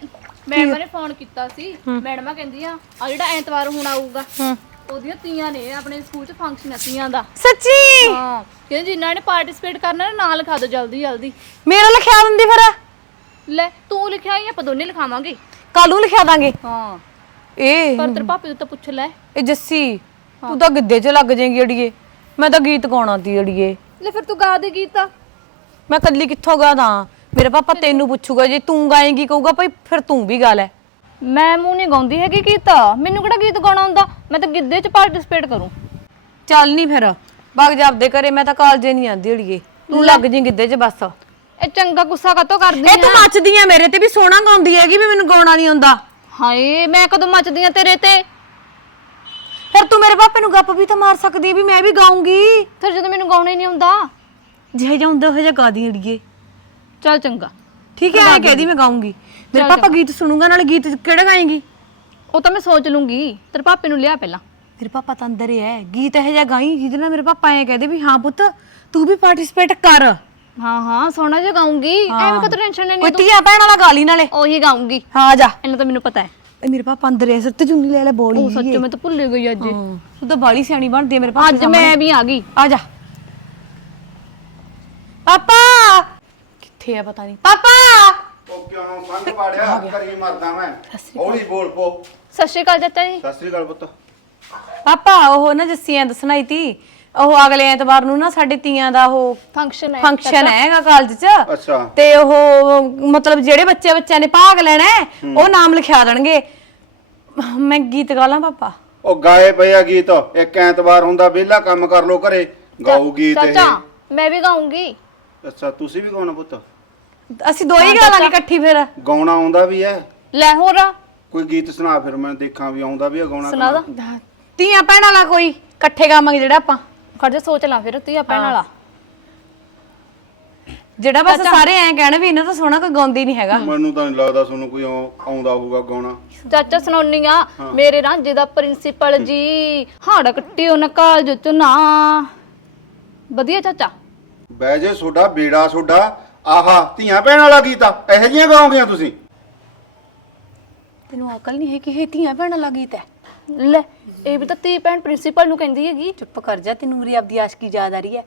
ਮੈਡਮ ਨੇ ਫੋਨ ਕੀਤਾ ਸੀ। ਮੈਡਮਾਂ ਕਹਿੰਦੀਆਂ ਆ ਜਿਹੜਾ ਐਤਵਾਰ ਹੁਣ ਆਊਗਾ ਉਹਦੀਆਂ ਤੀਆਂ ਨੇ ਆਪਣੇ ਸਕੂਲ ਚ ਫੰਕਸ਼ਨ ਹੈ ਤੀਆਂ ਦਾ। ਸੱਚੀ? ਹਾਂ। ਕਹਿੰਦੇ ਜਿਨ੍ਹਾਂ ਨੇ ਪਾਰਟਿਸਿਪੇਟ ਕਰਨਾ ਨਾ ਨਾਂ ਲਿਖਾ ਦਿਓ ਜਲਦੀ ਜਲਦੀ। ਮੇਰਾ ਲਿਖਿਆ ਦਿੰਦੀ ਫਿਰ? ਲੈ ਤੂੰ ਲਿਖਿਆ ਹੀ ਆਪਾਂ ਦੋਨੇ ਲਿਖਾਵਾਂਗੇ। ਕੱਲ ਨੂੰ ਲਿਖਿਆ ਦਾਂਗੇ। ਹਾਂ। ਇਹ ਪਰ ਤੇਰੇ ਪਾਪੇ ਤੋਂ ਤਾਂ ਪੁੱਛ ਲੈ। ਇਹ ਜੱਸੀ ਤੂੰ ਤਾਂ ਗਿੱਧੇ 'ਚ ਲੱਗ ਜਾਏਂਗੀ ਅੜੀਏ। ਮੈਂ ਤਾਂ ਗੀਤ ਗਾਉਣਾ ਤੀ ਅੜੀਏ। ਲੈ ਫਿਰ ਤੂੰ ਗਾ ਦੇ ਗੀਤ ਮੈਂ ਕੱਲੀ ਕਿੱਥੋਂ ਗਾ ਦਾਂ? ਮੇਰੇ ਪਾਪਾ ਤੈਨੂੰ ਪੁੱਛੂਗਾ ਜੇ ਤੂੰ ਗਾਏਂਗੀ ਕਹੂਗਾ ਭਾਈ ਫਿਰ ਤੂੰ ਵੀ ਗਾ ਲੈ। ਮੈਂ ਮੂੰਹ ਨਹੀਂ ਗਾਉਂਦੀ ਹੈਗੀ ਗੀਤ। ਮੈਨੂੰ ਕਿਹੜਾ ਗੀਤ ਗਾਉਣਾ ਹੁੰਦਾ? ਮੈਂ ਤਾਂ ਗਿੱਧੇ ਚ ਪਾਰਟਿਸਿਪੇਟ ਕਰੂੰ। ਚੱਲ ਨਹੀਂ ਫਿਰ। ਬਾਗ ਜਾਪਦੇ ਕਰੇ ਮੈਂ ਤਾਂ ਕਾਲਜੇ ਨਹੀਂ ਆਂਦੀ ਅੜੀਏ ਤੂੰ ਲੱਗ ਜੀ ਗਿੱਧੇ 'ਚ ਬਸ। ਇਹ ਚੰਗਾ ਗੁੱਸਾ ਕਾਤੋਂ ਕਰਦੀ ਇਹ ਤੂੰ ਮੱਚਦੀ ਆ ਮੇਰੇ ਤੇ ਵੀ ਸੋਹਣਾ ਗਾਉਂਦੀ ਹੈਗੀ ਵੀ ਮੈਨੂੰ ਗਾਉਣਾ ਨਹੀਂ ਆਉਂਦਾ। ਹਾਏ ਮੈਂ ਕਦੋਂ ਮੱਚਦੀ ਆ ਤੇਰੇ ਤੇ? ਫਿਰ ਤੂੰ ਮੇਰੇ ਪਾਪੇ ਨੂੰ ਗੱਪ ਵੀ ਤਾਂ ਮਾਰ ਸਕਦੀ ਵੀ ਮੈਂ ਵੀ ਗਾਉਂਗੀ। ਫਿਰ ਜਦੋਂ ਮੈਨੂੰ ਗਾਉਣਾ ਹੀ ਨਹੀਂ ਆਉਂਦਾ। ਜਿਹੇ ਜਾਂ ਹੁੰਦਾ ਉਹ ਜਿਹਾ ਗਾ ਦੀ ਅੜੀਏ। ਚੱਲ ਚੰਗਾ। ਠੀਕ ਹੈ ਐ ਕਹਦੀ ਮੈਂ ਗਾਉਂਗੀ। ਮੇਰੇ ਪਾਪਾ ਗੀਤ ਸੁਣੂਗਾ ਨਾਲੇ ਗੀਤ ਕਿਹੜਾ ਗਾਏਂਗੀ? ਉਹ ਤਾਂ ਮੈਂ ਸੋਚ ਲੂੰਗੀ ਤੇਰੇ ਪਾਪੇ ਨੂੰ ਲਿਆ ਪਹਿਲਾਂ। ਮੇਰੇ ਪਾਪਾ ਤਾਂ ਅੰਦਰ ਹੀ ਹੈ ਗੀਤ ਇਹ ਜਿਹਾ ਗਾਈ ਜਿਹਦੇ ਨਾਲ ਮੇਰੇ ਪਾਪਾ ਐ ਕਹਦੇ ਵੀ ਹਾਂ ਪੁੱਤ ਤੂੰ ਵੀ ਪਾਰਟਿਸਿਪੇਟ ਕਰ। ਹਾਂ ਹਾਂ ਸੋਹਣਾ ਜਿਹਾ ਗਾਉਂਗੀ। ਐਵੇਂ ਕਦੋਂ ਟੈਨਸ਼ਨ ਨਹੀਂ ਧੀਆ ਭੈਣ ਵਾਲਾ ਗਾ ਲਈ ਨਾਲੇ। ਉਹੀ ਗਾਉਂਗੀ। ਹਾਂ ਜਾ। ਇਹਨਾਂ ਤਾਂ ਮੈਨੂੰ ਪਤਾ ਹੈ। ਇਹ ਮੇਰੇ ਪਾਪਾ ਅੰਦਰ ਐ ਸੱਤ ਜੁੰਨੀ ਲੈ ਲੈ ਬੋਲੀ ਉਹ ਸੱਚ ਮੈਂ ਤਾਂ ਭੁੱਲ ਗਈ ਅੱਜ। ਤੂੰ ਤਾਂ ਬਾਲੀ ਸਿਆਣੀ ਬਣਦੀ ਮੇਰੇ ਪਾਪਾ ਅੱਜ ਮੈਂ ਵੀ ਆ ਗਈ। ਆ ਜਾ। ਪਾਪਾ! ਕਿੱਥੇ ਆ ਪਤਾ ਨਹੀਂ। ਪਾਪਾ! ਉਹ ਕਿਉਂ ਸੰਗ ਪਾੜਿਆ ਕਰੀ ਮਰਦਾ ਮੈਂ। ਹੌਲੀ ਬੋਲ ਪੋ। ਸਤਿ ਸ਼੍ਰੀ ਅਕਾਲ ਚਾਚਾ ਜੀ। ਸਤਿ ਸ੍ਰੀ ਅਕਾਲ ਪੁੱਤ। ਪਾਪਾ ਉਹ ਨਾ ਜੱਸੀਆਂ ਦੱਸਣਾ ਹੀ ਤੀ ਉਹ ਅਗਲੇ ਐਤਵਾਰ ਨੂੰ ਨਾ ਸਾਡੇ ਤੀਆਂ ਦਾ ਉਹ ਫੰਕਸ਼ਨ ਹੈ ਫੰਕਸ਼ਨ ਹੈਗਾ ਕਾਲਜ 'ਚ। ਅੱਛਾ। ਤੇ ਉਹ ਮਤਲਬ ਜਿਹੜੇ ਬੱਚੇ ਬੱਚਿਆਂ ਨੇ ਭਾਗ ਲੈਣਾ ਹੈ, ਉਹ ਨਾਮ ਲਿਖਿਆ ਦੇਣਗੇ। ਮੈਂ ਗੀਤ ਗਾ ਲਾਂ ਪਾਪਾ। ਉਹ ਗਾਏ ਪਏ ਆ ਗੀਤ। ਇੱਕ ਐਤਵਾਰ ਹੁੰਦਾ ਵਿਹਲਾ ਕੰਮ ਕਰ ਲੋ ਘਰੇ। ਗਾਉ ਗੀਤ ਇਹ। ਚਾਚਾ ਮੈਂ ਵੀ ਗਾਉਂਗੀ ਅੱਛਾ ਤੁਸੀਂ ਵੀ ਗਾਉਣਾ ਪੁੱਤ? ਅਸੀਂ ਦੋ ਹੀ ਗਾ ਲਾਂਗੇ ਇਕੱਠੀ ਫਿਰ। ਗਾਉਣਾ ਆਉਂਦਾ ਵੀ ਹੈ? ਲੈ ਹੋਰ। ਕੋਈ ਗੀਤ ਸੁਣਾ ਫਿਰ ਮੈਂ ਦੇਖਾਂ ਵੀ ਆਉਂਦਾ ਵੀ ਹੈ ਗਾਉਣਾ ਸੁਣਾ ਦਾ। ਤੀਆਂ ਭੈਣਾਂ ਵਾਲਾ ਕੋਈ ਇਕੱਠੇ ਗਾਵਾਂਗੇ ਜਿਹੜਾ ਆਪਾਂ। ਖੜ ਜਾ ਸੋਚ ਲਾਂ ਫਿਰ ਤੀਆ ਪੈਣ ਵਾਲਾ ਜਿਹੜਾ ਬਸ ਸਾਰੇ ਐਂ ਕਹਿਣ ਵੀ ਇਹਨਾਂ ਤਾਂ ਸੋਹਣਾ ਕੋਈ ਗਾਉਂਦੀ ਨਹੀਂ ਹੈਗਾ। ਮੈਨੂੰ ਤਾਂ ਨਹੀਂ ਲੱਗਦਾ ਤੁਹਾਨੂੰ ਕੋਈ ਆਉ- ਆਉਂਦਾ ਹੋਊਗਾ ਗਾਉਣਾ। ਚਾਚਾ ਸੁਣਾਉਣੀ ਆ ਮੇਰੇ ਰਾਂਝੇ ਦਾ ਪ੍ਰਿੰਸੀਪਲ ਜੀ ਹਾੜਾ ਕੱਟੀ ਉਹਨਾਂ ਕਾਲਜ ਚ ਨਾ। ਵਧੀਆ ਚਾਚਾ। ਬਹਿ ਜੇ ਤੁਹਾਡਾ ਬੇੜਾ ਤੁਹਾਡਾ ਆਹਾ ਧੀਆਂ ਭੈਣ ਵਾਲਾ ਗੀਤ ਆ ਇਹੋ ਜਿਹੀਆਂ ਗਾਉਂਗੀਆਂ ਤੁਸੀਂ? ਤੈਨੂੰ ਅਕਲ ਨਹੀਂ ਹੈ ਕਿ ਇਹ ਤੀਆਂ ਭੈਣਾਂ ਵਾਲਾ ਗੀਤ ਹੈ। ਲੈ ਇਹ ਵੀ ਤਾਂ ਤੀ ਭੈਣ ਪ੍ਰਿੰਸੀਪਲ ਨੂੰ ਕਹਿੰਦੀ ਹੈਗੀ। ਚੁੱਪ ਕਰ ਜਾ ਤੈਨੂੰ ਮੇਰੀ ਆਪਦੀ ਆਸ਼ਕੀ ਯਾਦ ਆ ਰਹੀ ਹੈ।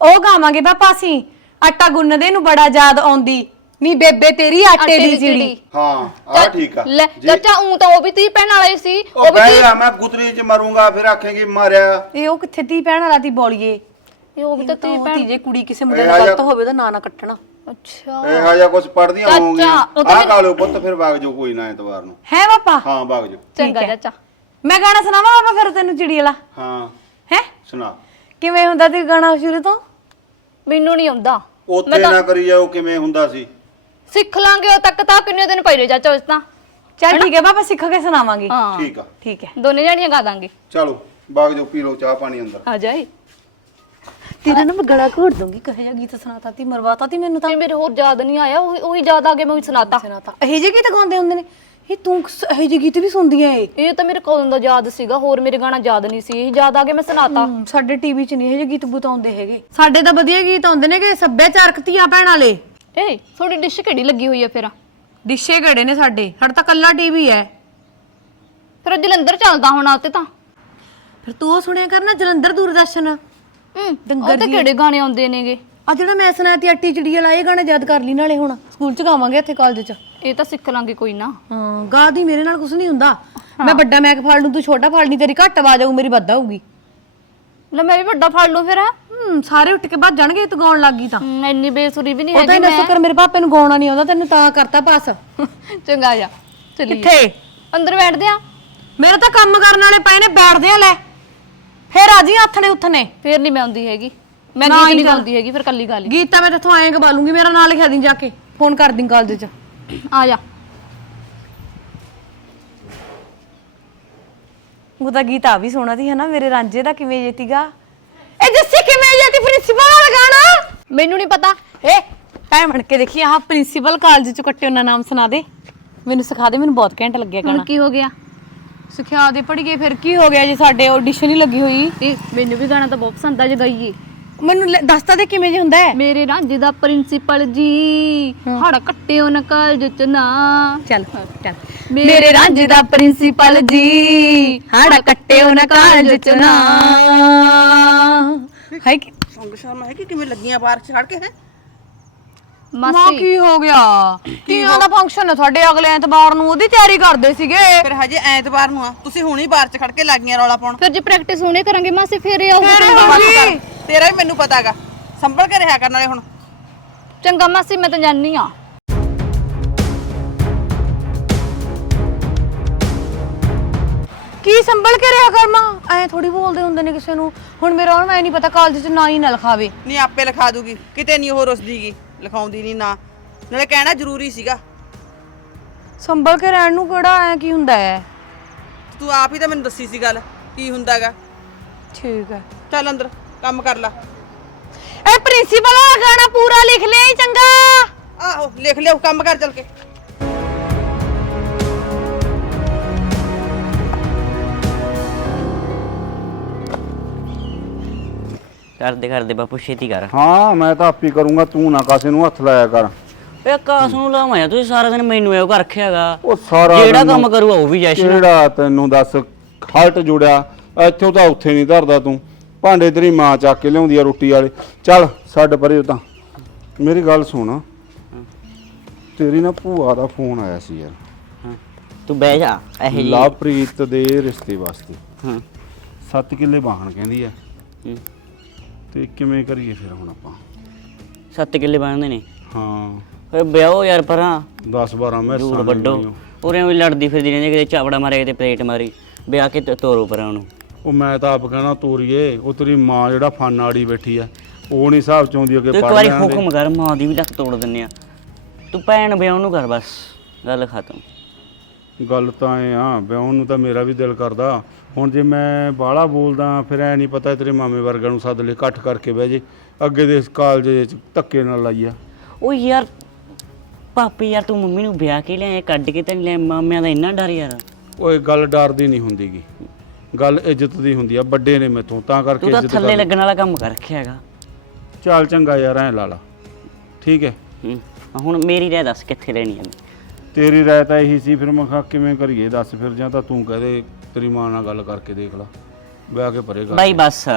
ਉਹ ਗਾਵਾਂਗੇ ਪਾਪਾ ਅਸੀਂ। ਆਟਾ ਗੁੰਨਦੇ ਨੂੰ ਬੜਾ ਯਾਦ ਆਉਂਦੀ। ਨੀ ਬੇਬੇ ਤੇਰੀ ਆਟੇ ਦੀ ਚਿੜੀ ਹਾਂ ਆ ਠੀਕ ਆ। ਲੈ ਚਾਚਾ ਉਂ ਤਾਂ ਉਹ ਵੀ ਤੀ ਭੈਣ ਵਾਲਾ ਹੀ ਸੀ। ਉਹ ਬਹਿ ਜਾ ਮੈਂ ਗੁਤਰੀ ਚ ਮਰੂੰਗਾ ਫਿਰ ਆਖੇਂਗੀ ਮਾਰਿਆ। ਇਹ ਉਹ ਕਿੱਥੇ ਤੀ ਭੈਣ ਵਾਲਾ ਤੀ ਬੋਲੀਏ? ਇਹ ਉਹ ਵੀ ਤਾਂ ਤੀ ਉਹ ਭੈਣ ਜੇ ਕੁੜੀ ਕਿਸੇ ਮੁੰਡੇ ਨਾਲ ਗਲਤ ਹੋਵੇ ਤਾਂ ਨਾਂ ਨਾ ਕੱਟਣਾ। ਅੱਛਾ। ਇਹੋ ਜਿਹਾ ਕੁਝ ਪੜਦੀਆਂ ਹੋਣਗੀਆਂ ਉਹ ਤਾਂ ਆਹ ਪੁੱਤ ਫਿਰ ਵਗ ਜਾਓ ਕੋਈ ਨਾ ਐਤਵਾਰ ਨੂੰ। ਹੈ ਪਾਪਾ ਹਾਂ ਵਗ ਜਾਓ। ਚੰਗਾ। ਚਾਚਾ। ਮੈਂ ਗਾਣਾ ਸੁਣਾਵਾਂ ਪਾਪਾ ਫਿਰ ਤੈਨੂੰ ਚਿੜੀ ਵਾਲਾ? ਹਾਂ। ਹੈ? ਸੁਣਾ। ਕਿਵੇਂ ਹੁੰਦਾ ਤੇ ਗਾਣਾ ਸ਼ੁਰੂ ਤੋਂ? ਮੈਨੂੰ ਨਹੀਂ ਆਉਂਦਾ। ਉੱਥੇ ਨਾ ਕਰੀ ਜਾਓ ਕਿਵੇਂ ਹੁੰਦਾ ਸੀ? ਸਿੱਖ ਲਾਂਗੇ ਉਹ ਤੱਕ ਤਾਂ ਕਿੰਨੇ ਦਿਨ ਪਈ ਰਹੇ ਚਾਚਾ ਉਸ ਤਾਂ। ਚੱਲ ਠੀਕ ਹੈ ਪਾਪਾ ਸਿੱਖ ਕੇ ਸੁਣਾਵਾਂਗੇ। ਹਾਂ। ਠੀਕ ਆ। ਠੀਕ ਹੈ। ਦੋਨੇ ਜਾਣੀਆਂ ਗਾ ਦਾਂਗੇ। ਚਲੋ ਵਗ ਜਾਓ ਪੀ ਲਓ ਚਾਹ ਪਾਣੀ ਅੰਦਰ। ਆ ਜਾਏ। ਤੇਰਾ ਨਾ ਮੈਂ ਗਲਾ ਘੋੜ ਦੂੰਗੀ ਕਹੇ ਜਾ ਗੀਤ ਸੁਣਾਤਾ ਤੀ ਮਰਵਾਤਾ ਤੀ ਮੈਨੂੰ ਤਾਂ। ਮੇਰੇ ਹੋਰ ਯਾਦ ਨਹੀਂ ਆਇਆ ਉਹੀ ਉਹੀ ਯਾਦ ਆ ਗਿਆ ਮੈਂ ਉਹੀ ਸੁਣਾਤਾ। ਸੁਣਾਤਾ। ਇਹ ਜੇ ਗੀਤ ਗਾਉਂਦੇ ਹੁੰਦੇ ਨੇ? ਇਹ ਤੂੰ ਇਹ ਜੇ ਗੀਤ ਵੀ ਸੁਣਦੀ ਐ ਇਹ ਤਾਂ ਮੇਰੇ ਕੋਲ ਦਾ ਯਾਦ ਸੀਗਾ ਹੋਰ ਮੇਰੇ ਗਾਣਾ ਯਾਦ ਨਹੀਂ ਸੀ। ਇਹ ਯਾਦ ਆ ਗਿਆ ਮੈਂ ਸੁਣਾਤਾ। ਸਾਡੇ ਟੀਵੀ 'ਚ ਨਹੀਂ ਇਹ ਜੇ ਗੀਤ ਬੁਤਾਉਂਦੇ ਹੈਗੇ। ਸਾਡੇ ਤਾਂ ਵਧੀਆ ਗੀਤ ਆਉਂਦੇ ਨੇ ਕਿ ਸੱਭਿਆਚਾਰਕ ਧੀਆਂ ਭੈਣ ਵਾਲੇ। ਏ ਥੋੜੀ ਡਿਸ਼ ਕਿਹੜੀ ਲੱਗੀ ਹੋਈ ਆ ਫਿਰ? ਡਿਸ਼ੇ ਘੜੇ ਨੇ ਸਾਡੇ? ਸਾਡਾ ਤਾਂ ਕੱਲਾ ਟੀਵੀ ਐ ਫਿਰ ਉਹ ਜਲੰਧਰ ਚੱਲਦਾ ਹੋਣਾ ਉੱਤੇ ਤਾਂ। ਫਿਰ ਤੂੰ ਉਹ ਸੁਣਿਆ ਕਰਨਾ ਜਲੰਧਰ ਦੂਰਦਰਸ਼ਨ। ਹੂੰ ਉਹ ਤੇ ਕਿਹੜੇ ਗਾਣੇ ਆਉਂਦੇ ਨੇਗੇ? ਆ ਜਿਹੜਾ ਮੈਂ ਸੁਣਾਇਆ ਤੀ ਅੱਟੀ ਚਿੜੀ ਵਾਲਾ ਇਹ ਗਾਣਾ ਯਾਦ ਕਰ ਲਈ ਨਾਲੇ ਹੁਣ। ਸਕੂਲ 'ਚ ਗਾਵਾਂਗੇ ਇੱਥੇ ਕਾਲਜ 'ਚ। ਇਹ ਤਾਂ ਸਿੱਖ ਲਾਂਗੇ ਕੋਈ ਨਾ। ਹਾਂ ਗਾ ਦੀ ਮੇਰੇ ਨਾਲ ਕੁਝ ਨਹੀਂ ਹੁੰਦਾ। ਮੈਂ ਵੱਡਾ ਮੈਕ ਫੜ ਲੂੰ ਤੂੰ ਛੋਟਾ ਫੜ ਲਈ ਤੇਰੀ ਘੱਟ ਆਵਾਜ਼ ਆਊ ਮੇਰੀ ਵੱਧ ਆਊਗੀ। ਲੈ ਮੈਂ ਵੀ ਵੱਡਾ ਫੜ ਲੂੰ ਫਿਰ। ਹੂੰ ਸਾਰੇ ਉੱਠ ਕੇ ਭੱਜ ਜਾਣਗੇ ਤੂੰ ਗਾਉਣ ਲੱਗ ਤਾਂ। ਹਮ, ਇੰਨੀ ਬੇਸੁਰੀ ਵੀ ਨਹੀਂ ਉਹ ਤਾਂ ਹੈਗੀ ਹੀ ਦੱਸੋ ਕਰ ਮੇਰੇ ਪਾਪੇ ਨੂੰ ਗਾਉਣਾ ਨਹੀਂ ਆਉਂਦਾ ਤੈਨੂੰ ਤਾਂ ਕਰਤਾ ਪਾਸ। ਚੰਗਾ ਜਾ ਚਲੀ ਕਿੱਥੇ? ਅੰਦਰ ਬੈਠਦੇ ਆ। ਮੇਰੇ ਤਾਂ ਕੰਮ ਕਰਨ ਵਾਲੇ ਪਏ ਨੇ ਬੈਠਦੇ ਆ ਲੈ। ਫੇਰ ਆ ਜੀ ਹੱਥ ਨੇ ਉੱਥ ਨੇ ਫਿਰ ਨਹੀਂ ਮੈਂ ਆਉਂਦੀ ਹੈਗੀ। ਮੈਂ ਨਾ ਗੀਤ ਹੀ ਨਹੀਂ ਗੱਲ। ਗਾਉਂਦੀ ਹੈਗੀ ਫਿਰ ਕੱਲੀ ਗਾ ਲਈ। ਗੀਤ ਤਾਂ ਮੈਂ ਤੇਥੋਂ ਆਏ ਗਵਾ ਲੂੰਗੀ ਮੇਰਾ ਨਾਂ ਲਿਖਿਆ ਦੀ ਜਾ ਕੇ। ਫੋਨ ਕਰ ਦੀ ਕਾਲਜ 'ਚ। ਆ ਜਾ। ਉਹਦਾ ਗੀਤ ਆ ਵੀ ਸੋਹਣਾ ਸੀ ਹਨਾ ਮੇਰੇ ਰਾਂਝੇ ਦਾ ਕਿਵੇਂ ਜੇਤੀਗਾ ਇਹ ਜੱਸੀ ਕਿਵੇਂ ਜੇਤੀ ਪ੍ਰਿੰਸੀਪਲ ਵਾਲਾ ਗਾਣਾ? ਮੈਨੂੰ ਨਹੀਂ ਪਤਾ। ਏ ਐ ਬਣ ਕੇ ਦੇਖੀ ਆਹ ਪ੍ਰਿੰਸੀਪਲ ਕਾਲਜ ਚ ਕੱਟੇ ਉਹਨਾਂ ਨਾਮ ਸੁਣਾ ਦੇ। ਮੈਨੂੰ ਸਿਖਾ ਦੇ ਮੈਨੂੰ ਬਹੁਤ ਘੈਂਟ ਲੱਗਿਆ ਹੁਣ ਗਾਣਾ। ਕੀ ਹੋ ਗਿਆ? ਸਿਖਾ ਦੇ ਪੜੀਏ ਫਿਰ ਕੀ ਹੋ ਗਿਆ ਜੇ ਸਾਡੇ ਆਡੀਸ਼ਨ ਹੀ ਲੱਗੀ ਹੋਈ? ਇਹ ਮੈਨੂੰ ਵੀ ਗਾਣਾ ਤਾਂ ਬਹੁਤ ਪਸੰਦ ਆ ਜੇ ਗਾਈਏ ਮੈਨੂੰ ਲੈ- ਦੱਸ ਤਾਂ ਦੇ ਕਿਵੇਂ ਜੇ ਹੁੰਦਾ ਹੈ? ਮੇਰੇ ਰਾਂਝੇ ਦਾ ਪ੍ਰਿੰਸੀਪਲ ਜੀ ਹੜ ਕੱਟਿਓ ਨਾ ਕਾਲਜ ਚ ਨਾ। ਚੱਲ ਚੱਲ। ਮੇਰੇ ਰਾਂਝੇ ਦਾ ਪ੍ਰਿੰਸੀਪਲ ਜੀ ਹਾੜਾ ਕੱਟਿਓ ਨਾ ਕਾਲਜ ਚ ਨਾ। ਹੈ ਕਿ? ਸੰਗ ਸ਼ਰਮਾ ਹੈ ਕਿ ਕਿਵੇਂ ਲੱਗੀਆਂ ਪਾਰਕ ਛੱਡ ਕੇ ਹੈ? ਮਾਂ ਮਾਸੀ ਕੀ ਹੋ ਗਿਆ? ਤੀਆਂ ਦਾ ਫੰਕਸ਼ਨ ਹੈ ਤੁਹਾਡੇ ਅਗਲੇ ਐਤਵਾਰ ਨੂੰ ਉਹਦੀ ਤਿਆਰੀ ਕਰਦੇ ਸੀਗੇ। ਫਿਰ ਹਜੇ ਐਤਵਾਰ ਨੂੰ ਆ। ਤੁਸੀਂ ਹੁਣੀ ਬਾਹਰ ਚ ਖੜ ਕੇ ਲੱਗੀਆਂ ਰੌਲਾ ਪਾਉਣ। ਫਿਰ ਜੇ ਪ੍ਰੈਕਟਿਸ ਹੁਣੇ ਕਰਾਂਗੇ ਮਾਸੀ ਫਿਰ ਇਹ ਆਊਗਾ। ਫਿਰ। ਤੇਰਾ ਵੀ ਮੈਨੂੰ ਪਤਾਗਾ ਸੰਭਲ ਕੇ ਰਿਹਾ ਕਰਨ ਵਾਲੇ ਹੁਣ। ਚੰਗਾ ਮਾਸੀ ਮੈਂ ਤਾਂ ਜਾਣੀ ਆ ਕੀ ਸੰਭਲ ਕੇ ਰਿਹਾ ਕਰ ਮਾਂ ਐ ਥੋੜੀ ਬੋਲਦੇ ਹੁੰਦੇ ਨੇ ਕਿਸੇ ਨੂੰ। ਹੁਣ ਮੇਰਾ ਉਹਨਾਂ ਐ ਨਹੀਂ ਪਤਾ ਕਾਲਜ ਚ ਨਾ ਹੀ ਨਾ ਲਿਖਾਵੇ। ਨਹੀਂ ਆਪੇ ਲਿਖਾ ਦੂਗੀ। ਕਿਤੇ ਨਹੀਂ ਉਹ ਰੁੱਸਦੀਗੀ ਲਿਖਾਉਂਦੀ ਨਹੀਂ ਨਾ। ਨਾਲੇ ਕਹਿਣਾ ਜ਼ਰੂਰੀ ਸੀਗਾ। ਸੰਭਲ ਕੇ ਰਹਿਣ ਨੂੰ ਕਿਹੜਾ ਐ ਕੀ ਹੁੰਦਾ ਹੈ ਤੂੰ ਆਪ ਹੀ ਤਾਂ ਮੈਨੂੰ ਦੱਸੀ ਸੀ ਗੱਲ। ਕੀ ਹੁੰਦਾਗਾ। ਠੀਕ ਹੈ ਚੱਲ ਅੰਦਰ। ਕੰਮ ਕਰ ਲੈ। ਇਹ ਪ੍ਰਿੰਸੀਪਲ ਵਾਲਾ ਗਾਣਾ ਪੂਰਾ ਲਿਖ ਲੈ ਚੰਗਾ। ਆਹੋ ਲਿਖ ਲਿਓ ਕੰਮ ਕਰ ਚੱਲ ਕੇ। ਕਰਦੇ ਕਰਦੇ ਬਾਪੂ ਛੇਤੀ ਕਰ। ਹਾਂ ਮੈਂ ਤਾਂ ਆਪੀ ਕਰੂੰਗਾ ਤੂੰ ਨਾ ਕਾਸੇ ਨੂੰ ਹੱਥ ਲਾਇਆ ਕਰ। ਏ ਕਾਸ ਨੂੰ ਲਾਵਾਂ ਤੁਸੀਂ ਸਾਰਾ ਦਿਨ ਮੈਨੂੰ ਇਹੋ ਕਰ ਰੱਖਿਆਗਾ। ਉਹ ਸਾਰਾ ਜਿਹੜਾ ਦਿਨ ਕੰਮ ਕਰੂਗਾ ਉਹ ਵੀ ਜੈਸ਼ਨ ਕਿਹੜਾ ਤੈਨੂੰ ਦੱਸ ਹਲਟ ਜੁੜਿਆ। ਇੱਥੋਂ ਤਾਂ ਉੱਥੇ ਨਹੀਂ ਧਰਦਾ ਤੂੰ। ਭਾਂਡੇ ਤੇਰੀ ਮਾਂ ਚੱਕ ਕੇ ਲਿਆਉਂਦੀ ਆ ਰੋਟੀ ਵਾਲੇ। ਚੱਲ ਛੱਡ ਪਰੇ ਉਹ ਤਾਂ ਮੇਰੀ ਗੱਲ ਸੁਣ। ਤੇਰੀ ਨਾ ਭੂਆ ਦਾ ਫੋਨ ਆਇਆ ਸੀ ਯਾਰ। ਤੂੰ ਬਹਿ ਜਾ ਇਹ ਜੀ ਲਵਪ੍ਰੀਤ ਦੇ ਰਿਸ਼ਤੇ ਵਾਸਤੇ। ਹਾਂ। 7 ਕਿੱਲੇ ਵਾਹਣ ਕਹਿੰਦੀ ਆ। ਤੇ ਕਿਵੇਂ ਕਰੀਏ ਫਿਰ ਹੁਣ ਆਪਾਂ? ਸੱਤ ਕਿੱਲੇ ਬਣਦੇ ਨੇ। ਹਾਂ। ਓਏ ਵਿਆਹੋ ਯਾਰ ਪਰਾਂ। 10 12 ਮੈਂ ਜੂੜ ਵੱਡੋ ਉਰੇ ਵੀ ਲੜਦੀ ਫਿਰਦੀ ਰਹਿੰਦੀ ਕਿਤੇ ਚਾਵੜਾ ਮਾਰੇ ਕਿਤੇ ਪਲੇਟ ਮਾਰੀ। ਵਿਆਹ ਕੇ ਤੋਰੋ ਪਰਾਂ ਉਹਨੂੰ। ਉਹ ਮੈਂ ਤਾਂ ਆਪ ਕਹਿਣਾ ਤੋਰੀਏ ਉਹ ਤੇਰੀ ਮਾਂ ਜਿਹੜਾ ਫਾਨ ਬੈਠੀ ਆ ਉਹ ਨਹੀਂ ਹਿਸਾਬ ਚ ਆਉਂਦੀ ਅੱਗੇ ਤੂੰ ਇੱਕ ਪੜ੍ਹ ਵਾਰੀ ਲੈਣ ਦੇ। ਹੁਕਮ ਕਰ ਮਾਂ ਦੀ ਵੀ ਲੱਕ ਤੋੜ ਦਿੰਨੇ ਆ। ਤੂੰ ਭੈਣ ਵਿਆਹ ਨੂੰ ਕਰ ਬਸ ਗੱਲ ਖਤਮ। ਗੱਲ ਤਾਂ ਐ ਆ ਵਿਆਹੁਣ ਨੂੰ ਤਾਂ ਮੇਰਾ ਵੀ ਦਿਲ ਕਰਦਾ। ਹੁਣ ਜੇ ਮੈਂ ਬਾਹਲਾ ਬੋਲਦਾ ਫਿਰ ਐ ਨਹੀਂ ਪਤਾ ਤੇਰੇ ਮਾਮੇ ਵਰਗਾ ਨੂੰ ਸੱਦ ਲੈ ਇਕੱਠ ਕਰਕੇ ਬਹਿ ਜੇ ਅੱਗੇ ਦੇ ਕਾਲਜ ਚ ਧੱਕੇ ਨਾਲ ਲਾਈ ਆ। ਉਹ ਯਾਰ ਪਾਪੀ ਯਾਰ ਤੂੰ ਮੰਮੀ ਨੂੰ ਵਿਆਹ ਕੇ ਲਿਆਇਆ ਕੱਢ ਕੇ ਤਾਂ ਨਹੀਂ ਲਿਆ ਮਾਮਿਆਂ ਦਾ ਇੰਨਾ ਡਰ ਯਾਰ। ਓਏ ਗੱਲ ਡਰਦੀ ਨਹੀਂ ਹੁੰਦੀਗੀ। ਗੱਲ ਇੱਜ਼ਤ ਦੀ ਹੁੰਦੀ ਆ ਵੱਡੇ ਨੇ ਮੈਥੋਂ ਤਾਂ ਕਰਕੇ ਤੂੰ ਤਾਂ ਇੱਜ਼ਤ ਥੱਲੇ ਕਰ ਲੱਗਣ ਵਾਲਾ ਕੰਮ ਕਰ ਰੱਖਿਆ ਹੈਗਾ। ਚੱਲ ਚੰਗਾ ਯਾਰ ਐ ਲਾ ਲਾ। ਠੀਕ ਹੈ? ਹੂੰ। ਹੁਣ ਮੇਰੀ ਰਹਿ ਦੱਸ ਕਿੱਥੇ ਲੈਣੀ ਹੈ ਤੇਰੀ ਰਾਏ ਤਾਂ ਇਹੀ ਸੀ ਫਿਰ ਮੈਂ ਕਿਹਾ ਕਿਵੇਂ ਕਰੀਏ ਦੱਸ ਫਿਰ ਜਾਂ ਤਾਂ ਤੂੰ ਕਹਦੇ ਤੇਰੀ ਮਾਂ ਨਾਲ ਗੱਲ ਕਰਕੇ ਦੇਖ ਲਾ। ਵਿਆਹ ਕੇ ਪਰੇ ਗੱਲ ਬਾਈ ਬਸ।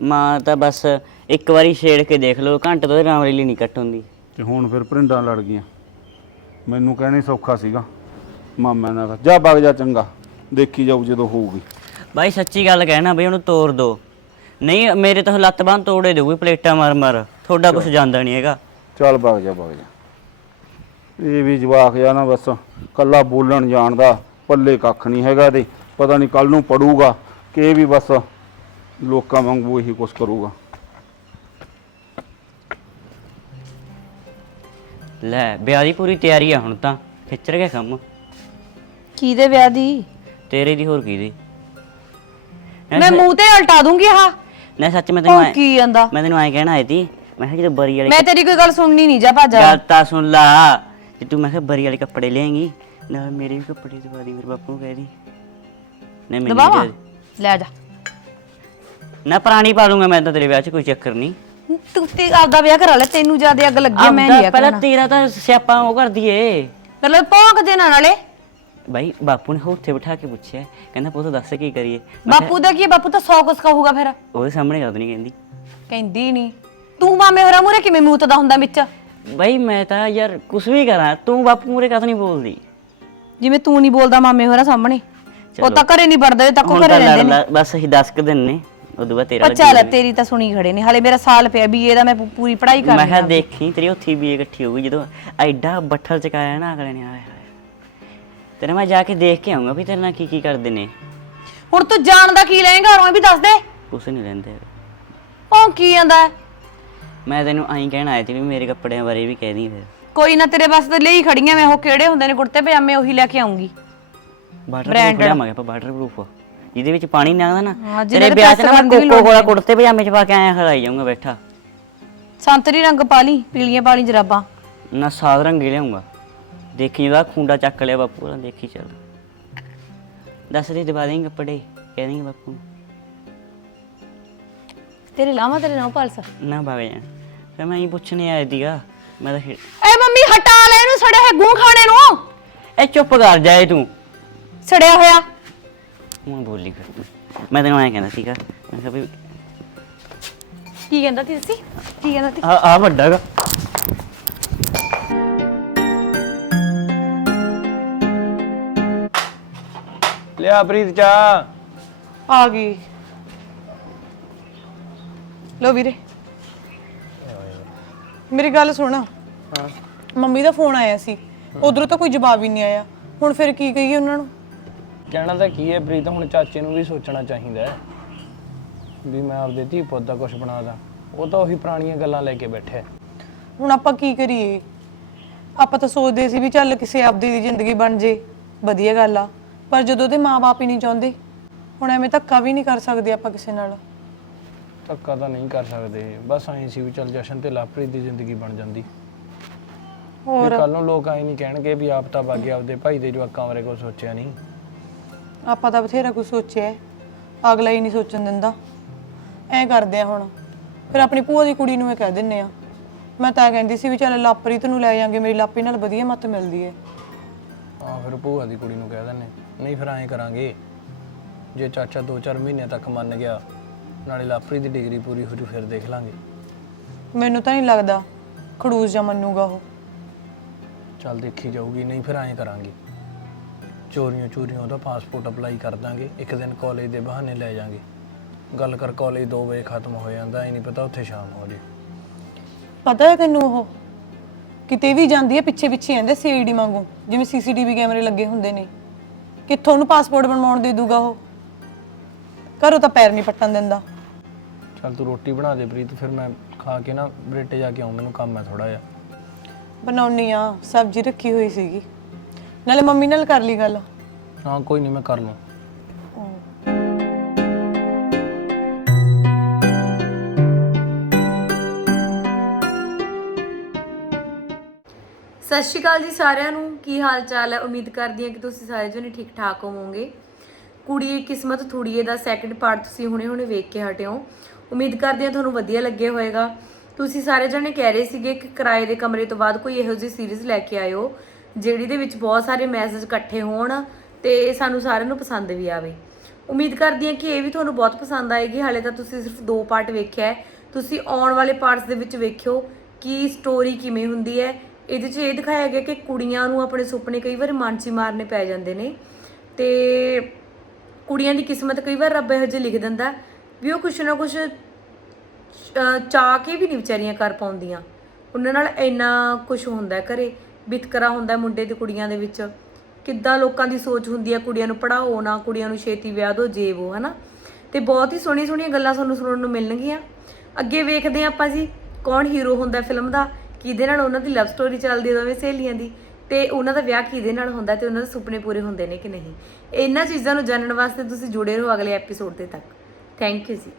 ਮਾਂ ਤਾਂ ਬਸ ਇੱਕ ਵਾਰੀ ਛੇੜ ਕੇ ਦੇਖ ਲਓ ਘੰਟੇ ਤੋਂ ਰਾਮ ਰੇਲੀ ਨਹੀਂ ਕੱਟ ਹੁੰਦੀ। ਤੇ ਹੁਣ ਫਿਰ ਪ੍ਰਿੰਡਾਂ ਲੜ ਗਈਆਂ। ਮੈਨੂੰ ਕਹਿਣੀ ਸੌਖਾ ਸੀਗਾ। ਮਾਮਾ ਨਾਲ। ਜਾ ਵਗ ਜਾ ਚੰਗਾ। ਦੇਖੀ ਜਾਊ ਜਦੋਂ ਹੋਊਗੀ। ਬਾਈ ਸੱਚੀ ਗੱਲ ਕਹਿਣਾ ਬਈ ਉਹਨੂੰ ਤੋੜ ਦੋ। ਨਹੀਂ ਮੇਰੇ ਤਾਂ ਲੱਤ ਬਾਂਹ ਤੋੜੇ ਦੇਊਗੀ ਪਲੇਟਾਂ ਮਾਰ ਮਾਰ। ਤੁਹਾਡਾ ਕੁਝ ਜਾਂਦਾ ਨਹੀਂ ਹੈਗਾ। ਚੱਲ ਵਗ ਜਾ ਵਗ ਜਾ। ਇਹ ਵੀ ਜਵਾਕ ਆ ਨਾ ਬਸ ਕੱਲਾ ਬੋਲਣ ਜਾਣਦਾ ਪੱਲੇ ਕੱਖ ਨਹੀਂ ਹੈਗਾ ਤੇ ਪਤਾ ਨਹੀਂ ਕੱਲ ਨੂੰ ਪੜੂਗਾ ਕਿ ਇਹ ਵੀ ਬਸ ਲੋਕਾਂ ਵਾਂਗੂ ਇਹੀ ਕੁਛ ਕਰੂਗਾ। ਲੈ ਵਿਆਹ ਦੀ ਪੂਰੀ ਤਿਆਰੀ ਆ ਹੁਣ ਤਾਂ। ਖਿੱਚਰ ਗਿਆ ਕੰਮ। ਕੀ ਦੇ ਵਿਆਹ ਦੀ? ਤੇਰੇ ਦੀ ਹੋਰ ਕੀ ਦੀ ਮੈਂ ਮੂੰਹ ਤੇ ਉਲਟਾ ਦੂੰਗੀ ਆਹ। ਨਾ ਸੱਚ ਮੈਂ ਤੈਨੂੰ ਉਹ ਐਂ- ਕੀ ਜਾਂਦਾ? ਮੈਂ ਤੈਨੂੰ ਐਂ ਕਹਿਣਾ ਆਈ ਤੀ ਮੈਂ ਕਿਹਾ ਜਦੋਂ ਬਰੀ ਵਾਲੇ ਮੈਂ ਤੇਰੀ ਕੋਈ ਗੱਲ ਸੁਣਨੀ ਨਹੀਂ ਜਾ ਭਾਜਾ। ਗੱਲ ਤਾਂ ਸੁਣ ਲਾ। ਜੇ ਤੂੰ ਮੈਂ ਕਿਹਾ ਬਰੀ ਵਾਲੇ ਕੱਪੜੇ ਲਿਆਏਂਗੀ ਨਾਲ ਮੇਰੇ ਵੀ ਕੱਪੜੇ ਦਵਾ ਦੀ ਮੇਰੇ ਬਾਪੂ ਨੂੰ ਕਹਿ ਦੀ। ਨਹੀਂ ਮੈਨੂੰ ਦਬਾਵਾ? ਦੇ ਦੇ। ਲੈ ਜਾ। ਨਾ ਪੁਰਾਣੀ ਪਾ ਦੂੰਗਾ ਮੈਂ ਤਾਂ ਤੇਰੇ ਵਿਆਹ 'ਚ ਕੋਈ ਚੱਕਰ ਨਹੀਂ। ਤੂੰ ਤੇ ਆਪਦਾ ਵਿਆਹ ਕਰਾ ਲੈ ਤੈਨੂੰ ਜ਼ਿਆਦਾ ਅੱਗ ਲੱਗੀ ਆ, ਮੈਂ ਨਹੀਂ ਆਪਦਾ ਵਿਆਹ ਪਹਿਲਾਂ ਤੇਰਾ ਤਾਂ ਸਿਆਪਾ ਉਹ ਕਰਦੀ ਏ। ਮਤਲਬ ਭੌਂਕ ਦੇ ਨਾ ਨਾਲੇ। ਬਾਈ ਬਾਪੂ ਨੇ ਉੱਥੇ ਬਿਠਾ ਕੇ ਪੁੱਛਿਆ ਕਹਿੰਦਾ ਪੁੱਤ ਦੱਸ ਕੀ ਕਰੀਏ ਮੈਂ ਬਾਪੂ ਦਾ ਕੀ ਹੈ? ਬਾਪੂ ਤਾਂ ਸੌ ਕੁਛ ਕਹੂਗਾ ਫਿਰ ਉਹਦੇ ਸਾਹਮਣੇ ਗੱਲ ਨਹੀਂ ਕਹਿੰਦੀ ਕਹਿੰਦੀ ਨਹੀਂ ਤੂੰ ਮਾਮੇ ਹੋਰਾਂ ਮੂਰੇ ਕਿਵੇਂ ਮੂਤ ਦਾ ਹੁੰਦਾ ਵਿੱਚ ਬਾਈ ਮੈਂ ਤਾਂ ਯਾਰ ਕੁਝ ਵੀ ਕਰਾਂ ਤੂੰ ਬਾਪੂ ਮੂਰੇ ਕਦ ਨਹੀਂ ਬੋਲਦੀ ਜਿਵੇਂ ਤੂੰ ਨਹੀਂ ਬੋਲਦਾ ਮਾਮੇ ਹੋਰਾਂ ਸਾਹਮਣੇ ਉਹ। ਤਾਂ ਘਰੇ ਨਹੀਂ ਵੜਦੇ ਤੱਕ ਹੁਣ ਘਰੇ ਤਾਂ ਰਹਿੰਦੇ ਲੜ ਨੇ ਬਸ ਅਸੀਂ 10 ਕੁ ਦਿਨ ਨੇ ਉਦੋਂ ਬਾਅਦ ਤੇਰਾ ਪਰ ਚੱਲ ਤੇਰੀ ਤਾਂ ਸੁਣੀ ਖੜੇ ਨੇ ਹਾਲੇ ਮੇਰਾ ਸਾਲ ਪਿਆ ਬੀਏ ਦਾ ਮੈਂ ਪੂ- ਪੂਰੀ ਪੜ੍ਹਾਈ ਮੈਂ ਕਿਹਾ ਆ ਦੇਖੀ ਤੇਰੀ ਉੱਥੀ ਵੀ ਇਕੱਠੀ ਹੋ ਗਈ ਜਦੋਂ ਐਡਾ ਬੱਠਲ ਚਕਾਇਆ ਨਾ ਅਗਲੇ ਨੇ ਹਾਏ ਤੇਰੇ ਮੈਂ ਜਾ ਕੇ ਦੇਖ ਕੇ ਆਉਂਗਾ ਵੀ ਤੇਰੇ ਨਾਲ ਕੀ ਕੀ ਕਰਦੇ ਨੇ। ਹੁਣ ਤੂੰ ਜਾਣਦਾ ਕੀ ਲਏਗਾ ਉਹ ਵੀ ਦੱਸ ਦੇ। ਕੁਛ ਨਹੀਂ ਲੈਂਦੇ। ਉਹ ਕੀ ਆਂਦਾ? ਹੈ? ਮੈਂ ਤੈਨੂੰ ਐਂ ਕਹਿਣ ਆਇਆ ਸੀ ਵੀ ਮੇਰੇ ਕੱਪੜਿਆਂ ਬਾਰੇ ਵੀ ਕਹਿ ਦੀ ਫਿਰ। ਕੋਈ ਨਾ ਤੇਰੇ ਵਾਸਤੇ ਲਈ ਖੜੀਆਂ ਮੈਂ ਉਹ ਕਿਹੜੇ ਹੁੰਦੇ ਨੇ ਕੁੜਤੇ ਪਜਾਮੇ ਉਹੀ ਲੈ ਕੇ ਆਉਂਗੀ। ਵਾਟਰ ਪ੍ਰੂਫ ਲਿਆਵਾਂਗੇ ਆਪਾਂ ਵਾਟਰ ਪ੍ਰੂਫ ਜਿਹਦੇ ਵਿੱਚ ਪਾਣੀ ਨਾ ਆਉਂਦਾ ਨਾ ਹਾਂ, ਤੇਰੇ ਦੇ ਵਿਆਹ 'ਚ ਨਾ ਮੈਂ ਕੋਕੋ ਕੋਲਾ ਕੁੜਤੇ ਪਜਾਮੇ 'ਚ ਪਾ ਕੇ ਆਇਆ ਹਲਾਈ ਜਾਊਂਗਾ ਬੈਠਾ। ਸੰਤਰੀ ਰੰਗ ਪਾ ਲਈ ਪੀਲੀਆਂ ਪਾ ਲਈ ਜਰਾਬਾਂ। ਨਾ ਸਾਧ ਰੰਗੇ ਲਿਆਉਂਗਾ। ਦੇਖੀ ਉਹਦਾ ਖੁੰਡਾ ਚੱਕ ਲਿਆ ਬਾਪੂ ਦਾ ਦੇਖੀ ਚੱਲ। ਦੱਸ ਦੇ ਦਵਾ ਦੇਂਗੇ ਕੱਪੜੇ ਕਹਿ ਦੇਂਗੇ ਬਾਪੂ ਨੂੰ। ਤੇਰੇ ਲਾਵਾਂ ਤੇਰੇ ਨਾਲ ਪਾਲਸ? ਨਾ ਭਾਵੇਂ ਜਾਣ ਫਿਰ ਮੈਂ ਇਹ ਪੁੱਛਣੇ ਆਇਆ ਦੀਗਾ ਮੈਂ ਤਾਂ ਖੇਡ ਏ ਮੰਮੀ ਹਟਾ ਲੈ ਇਹਨੂੰ ਸੜਿਆ ਹੈ ਗੂੰ ਖਾਣੇ ਨੂੰ। ਇਹ ਚੁੱਪ ਕਰ ਜਾਏ ਤੂੰ। ਸੜਿਆ ਹੋਇਆ। ਹੁਣ ਬੋਲੀ ਫਿਰ ਤੂੰ। ਮੈਂ ਤੈਨੂੰ ਐਂ ਕਹਿੰਦਾ ਸੀਗਾ ਮੈਂ ਕਿਹਾ ਵੀ ਕੀ ਕਹਿੰਦਾ ਤੀ ਤੁਸੀਂ? ਕੀ ਕਹਿੰਦਾ ਤੀ ਆ ਆ ਵੱਡਾ ਗਾ ਲਿਆ ਪ੍ਰੀਤ ਚਾ ਆ ਗਈ। ਲੋ ਵੀਰੇ। ਮੇਰੀ ਗੱਲ ਸੁਣ। ਹਾਂ। ਮੰਮੀ ਦਾ ਫੋਨ ਆਇਆ ਸੀ। ਉਧਰੋਂ ਤਾਂ ਕੋਈ ਜਵਾਬ ਹੀ ਨਹੀਂ ਆਇਆ। ਹੁਣ ਫਿਰ ਕੀ ਕਹੀਏ ਉਹਨਾਂ ਨੂੰ? ਕਹਿਣਾ ਤਾਂ ਕੀ ਹੈ ਪ੍ਰੀਤ ਹੁਣ ਚਾਚੇ ਨੂੰ ਵੀ ਸੋਚਣਾ ਚਾਹੀਦਾ ਹੈ ਵੀ ਮੈਂ ਆਪਦੇ ਧੀ ਪੁੱਤ ਦਾ ਕੁਝ ਬਣਾ ਦਾਂ। ਉਹ ਤਾਂ ਉਹੀ ਪੁਰਾਣੀਆਂ ਗੱਲਾਂ ਲੈ ਕੇ ਬੈਠਾ। ਹੁਣ ਆਪਾਂ ਕੀ ਕਰੀਏ? ਆਪਾਂ ਤਾਂ ਸੋਚਦੇ ਸੀ ਵੀ ਚੱਲ ਕਿਸੇ ਆਪਦੀ ਦੀ ਜ਼ਿੰਦਗੀ ਬਣ ਜੇ। ਵਧੀਆ ਗੱਲ ਆ। ਪਰ ਜਦੋਂ ਉਹਦੇ ਮਾਪੇ ਹੀ ਨਹੀਂ ਚਾਹੁੰਦੇ ਹੁਣ ਐਵੇਂ ਧੱਕਾ ਵੀ ਨਹੀਂ ਕਰ ਸਕਦੇ ਆਪਾਂ ਕਿਸੇ ਨਾਲ। ਧੱਕਾ ਤਾਂ ਨਹੀਂ ਕਰ ਸਕਦੇ। ਬਸ ਐਂ ਸੀ ਵੀ ਚੱਲ ਜਸ਼ਨ ਤੇ ਲਾਪ੍ਰੀਤ ਦੀ ਜ਼ਿੰਦਗੀ ਬਣ ਜਾਂਦੀ। ਹੋਰ? ਕੱਲ ਨੂੰ ਲੋਕ ਐਂ ਨਹੀਂ ਕਹਿਣਗੇ ਵੀ ਆਪ ਤਾਂ ਬਾਗੇ ਆਪਦੇ ਭਾਈ ਦੇ ਜਵਾਕਾਂ ਬਾਰੇ ਕੋਈ ਸੋਚਿਆ ਨਹੀਂ। ਆਪਾਂ ਤਾਂ ਬਥੇਰਾ ਕੁਝ ਸੋਚਿਆ ਹੈ। ਅਗਲਾ ਹੀ ਨਹੀਂ ਸੋਚਣ ਦਿੰਦਾ। ਐ ਕਰਦੇ ਆ ਹੁਣ। ਫਿਰ ਆਪਣੀ ਭੂਆ ਦੀ ਕੁੜੀ ਨੂੰ ਇਹ ਕਹਿ ਦਿੰਨੇ ਆ। ਮੈਂ ਤਾਂ ਕਹਿੰਦੀ ਸੀ ਵੀ ਚੱਲ ਲਾਪਰੀਤ ਨੂੰ ਲੈ ਜਾਾਂਗੇ ਮੇਰੀ ਲਾਪਰੀ ਨਾਲ ਵਧੀਆ ਮੱਤ ਮਿਲਦੀ ਹੈ। ਹਾਂ ਫਿਰ ਭੂਆ ਦੀ ਕੁੜੀ ਨੂੰ ਕਹਿ ਦਿੰਨੇ ਨਹੀਂ ਫਿਰ ਐਂ ਕਰਾਂਗੇ। ਜੇ ਚਾਚਾ 2-4 ਮਹੀਨੇ ਤੱਕ ਮੰਨ ਗਿਆ ਨਾਲੇ ਲਾਪ੍ਰੀਤ ਦੀ ਡਿਗਰੀ ਪੂਰੀ ਹੋ ਜੂ ਫਿਰ ਦੇਖ ਲਾਂਗੇ। ਮੈਨੂੰ ਤਾਂ ਨਹੀਂ ਲੱਗਦਾ ਖੜੂਸ ਜਾਂ ਮੰਨੂਗਾ ਉਹ। ਚੱਲ ਦੇਖੀ ਜਾਊਗੀ ਨਹੀਂ ਫਿਰ ਐਂ ਕਰਾਂਗੇ। ਚੋਰੀਆਂ ਚੋਰੀਆਂ ਉਹਦਾ ਪਾਸਪੋਰਟ ਅਪਲਾਈ ਕਰ ਦਾਂਗੇ ਇੱਕ ਦਿਨ ਕਾਲਜ ਦੇ ਬਹਾਨੇ ਲੈ ਜਾਾਂਗੇ। ਗੱਲ ਕਰ ਕਾਲਜ 2 ਵਜੇ ਖਤਮ ਹੋ ਜਾਂਦਾ ਇਹ ਨਹੀਂ ਪਤਾ ਉੱਥੇ ਸ਼ਾਮ ਹੋ ਜੇ। ਪਤਾ ਹੈ ਤੈਨੂੰ ਉਹ? ਕਿਤੇ ਵੀ ਜਾਂਦੀ ਹੈ ਪਿੱਛੇ ਪਿੱਛੇ ਆਂਦੇ ਸੀਆਈਡੀ ਵਾਂਗੂ ਜਿਵੇਂ ਸੀਸੀਟੀਵੀ ਕੈਮਰੇ ਲੱਗੇ ਹੁੰਦੇ ਨੇ। ਕਿੱਥੋਂ ਉਹਨੂੰ ਪਾਸਪੋਰਟ ਬਣਵਾਉਣ ਦੇ ਦੂਗਾ ਉਹ? ਘਰੋਂ ਤਾਂ ਪੈਰ ਨਹੀਂ ਪੱਟਣ ਦਿੰਦਾ। ਚੱਲ ਤੂੰ ਰੋਟੀ ਬਣਾ ਦੇ ਪ੍ਰੀਤ ਫਿਰ ਮੈਂ ਖਾ ਕੇ ਨਾ ਬਰੇਟੇ ਜਾ ਕੇ ਆਉਂ ਮੈਨੂੰ ਕੰਮ ਹੈ ਥੋੜਾ ਜਿਹਾ। ਬਣਾਉਣੀ ਆ ਸਬਜ਼ੀ ਰੱਖੀ ਹੋਈ ਸੀਗੀ। ਨਾਲੇ ਮੰਮੀ ਨਾਲ ਕਰ ਲਈ ਗੱਲ। ਹਾਂ ਕੋਈ ਨਹੀਂ ਮੈਂ ਕਰ ਲੂੰ ਸਤਿ ਸ਼੍ਰੀ ਅਕਾਲ ਜੀ ਸਾਰਿਆਂ ਨੂੰ। ਕੀ ਹਾਲ ਚਾਲ ਹੈ? ਉਮੀਦ ਕਰਦੀ ਹਾਂ ਕਿ ਤੁਸੀਂ ਸਾਰੇ ਜਣੇ ਠੀਕ ਠਾਕ ਹੋਵੋਗੇ। ਕੁੜੀ ਕਿਸਮਤ ਥੋੜੀਏ ਦਾ ਸੈਕੰਡ ਪਾਰਟ ਤੁਸੀਂ ਹੁਣੇ-ਹੁਣੇ ਵੇਖ ਕੇ ਹਟਿਓ। ਉਮੀਦ ਕਰਦੀ ਹਾਂ ਤੁਹਾਨੂੰ ਵਧੀਆ ਲੱਗਿਆ ਹੋਵੇਗਾ। ਤੁਸੀਂ ਸਾਰੇ ਜਣੇ ਕਹਿ ਰਹੇ ਸੀਗੇ ਕਿ ਕਿਰਾਏ ਦੇ ਕਮਰੇ ਤੋਂ ਬਾਅਦ ਕੋਈ ਇਹੋ ਜਿਹੀ ਸੀਰੀਜ਼ ਲੈ ਕੇ ਆਇਓ, ਜਿਹੜੀ ਦੇ ਵਿੱਚ ਬਹੁਤ ਸਾਰੇ ਮੈਸੇਜ ਇਕੱਠੇ ਹੋਣ ਤੇ ਸਾਨੂੰ ਸਾਰਿਆਂ ਨੂੰ ਪਸੰਦ ਵੀ ਆਵੇ। ਉਮੀਦ ਕਰਦੀ ਹਾਂ ਕਿ ਇਹ ਵੀ ਤੁਹਾਨੂੰ ਬਹੁਤ ਪਸੰਦ ਆਏਗੀ। ਹਾਲੇ ਤਾਂ ਤੁਸੀਂ ਸਿਰਫ ਦੋ ਪਾਰਟ ਵੇਖਿਆ ਹੈ। ਤੁਸੀਂ ਆਉਣ ਵਾਲੇ ਪਾਰਟਸ ਦੇ ਵਿੱਚ ਵੇਖਿਓ ਕਿ ਸਟੋਰੀ ਕਿਵੇਂ ਹੁੰਦੀ ਹੈ ਇਹਦੇ 'ਚ ਇਹ ਦਿਖਾਇਆ ਗਿਆ ਕਿ ਕੁੜੀਆਂ ਨੂੰ ਆਪਣੇ ਸੁਪਨੇ ਕਈ ਵਾਰ ਮਾਨਸੀ ਮਾਰਨੇ ਪੈ ਜਾਂਦੇ ਨੇ। ਤੇ ਕੁੜੀਆਂ ਦੀ ਕਿਸਮਤ ਕਈ ਵਾਰ ਰੱਬ ਇਹੋ ਜਿਹੇ ਲਿਖ ਦਿੰਦਾ ਵੀ ਉਹ ਕੁਛ ਨਾ ਕੁਛ ਚਾਹ ਕੇ ਵੀ ਨਹੀਂ ਵਿਚਾਰੀਆਂ ਕਰ ਪਾਉਂਦੀਆਂ। ਉਹਨਾਂ ਨਾਲ ਇੰਨਾ ਕੁਝ ਹੁੰਦਾ ਹੈ ਘਰੇ ਵਿਤਕਰਾ ਹੁੰਦਾ ਮੁੰਡੇ ਤੇ ਕੁੜੀਆਂ ਦੇ ਵਿੱਚ। ਕਿੱਦਾਂ ਲੋਕਾਂ ਦੀ ਸੋਚ ਹੁੰਦੀ ਹੈ ਕੁੜੀਆਂ ਨੂੰ ਪੜਾਓ ਨਾ, ਕੁੜੀਆਂ ਨੂੰ ਛੇਤੀ ਵਿਆਹ ਦਿਓ ਜੇ ਉਹ ਹਨਾ? ਤੇ ਬਹੁਤ ਹੀ ਸੋਹਣੀਆਂ ਸੋਹਣੀਆਂ ਗੱਲਾਂ ਤੁਹਾਨੂੰ ਸੁਣਨ ਨੂੰ ਮਿਲਣਗੀਆਂ। ਅੱਗੇ ਵੇਖਦੇ ਹਾਂ ਆਪਾਂ ਜੀ ਕੌਣ ਹੀਰੋ ਹੁੰਦਾ ਫਿਲਮ ਦਾ। ਕਿਹਦੇ ਨਾਲ ਉਹਨਾਂ ਦੀ ਲਵ ਸਟੋਰੀ ਚੱਲਦੀ ਹੈ ਦੋਵੇਂ ਸਹੇਲੀਆਂ ਦੀ? ਤੇ ਉਹਨਾਂ ਦਾ ਵਿਆਹ ਕਿਹਦੇ ਨਾਲ ਹੁੰਦਾ ਤੇ ਉਹਨਾਂ ਦੇ ਸੁਪਨੇ ਪੂਰੇ ਹੁੰਦੇ ਨੇ ਕਿ ਨਹੀਂ? ਇਹਨਾਂ ਚੀਜ਼ਾਂ ਨੂੰ ਜਾਣਨ ਵਾਸਤੇ ਤੁਸੀਂ ਜੁੜੇ ਰਹੋ ਅਗਲੇ ਐਪੀਸੋਡ ਦੇ ਤੱਕ। ਥੈਂਕ ਯੂ ਜੀ।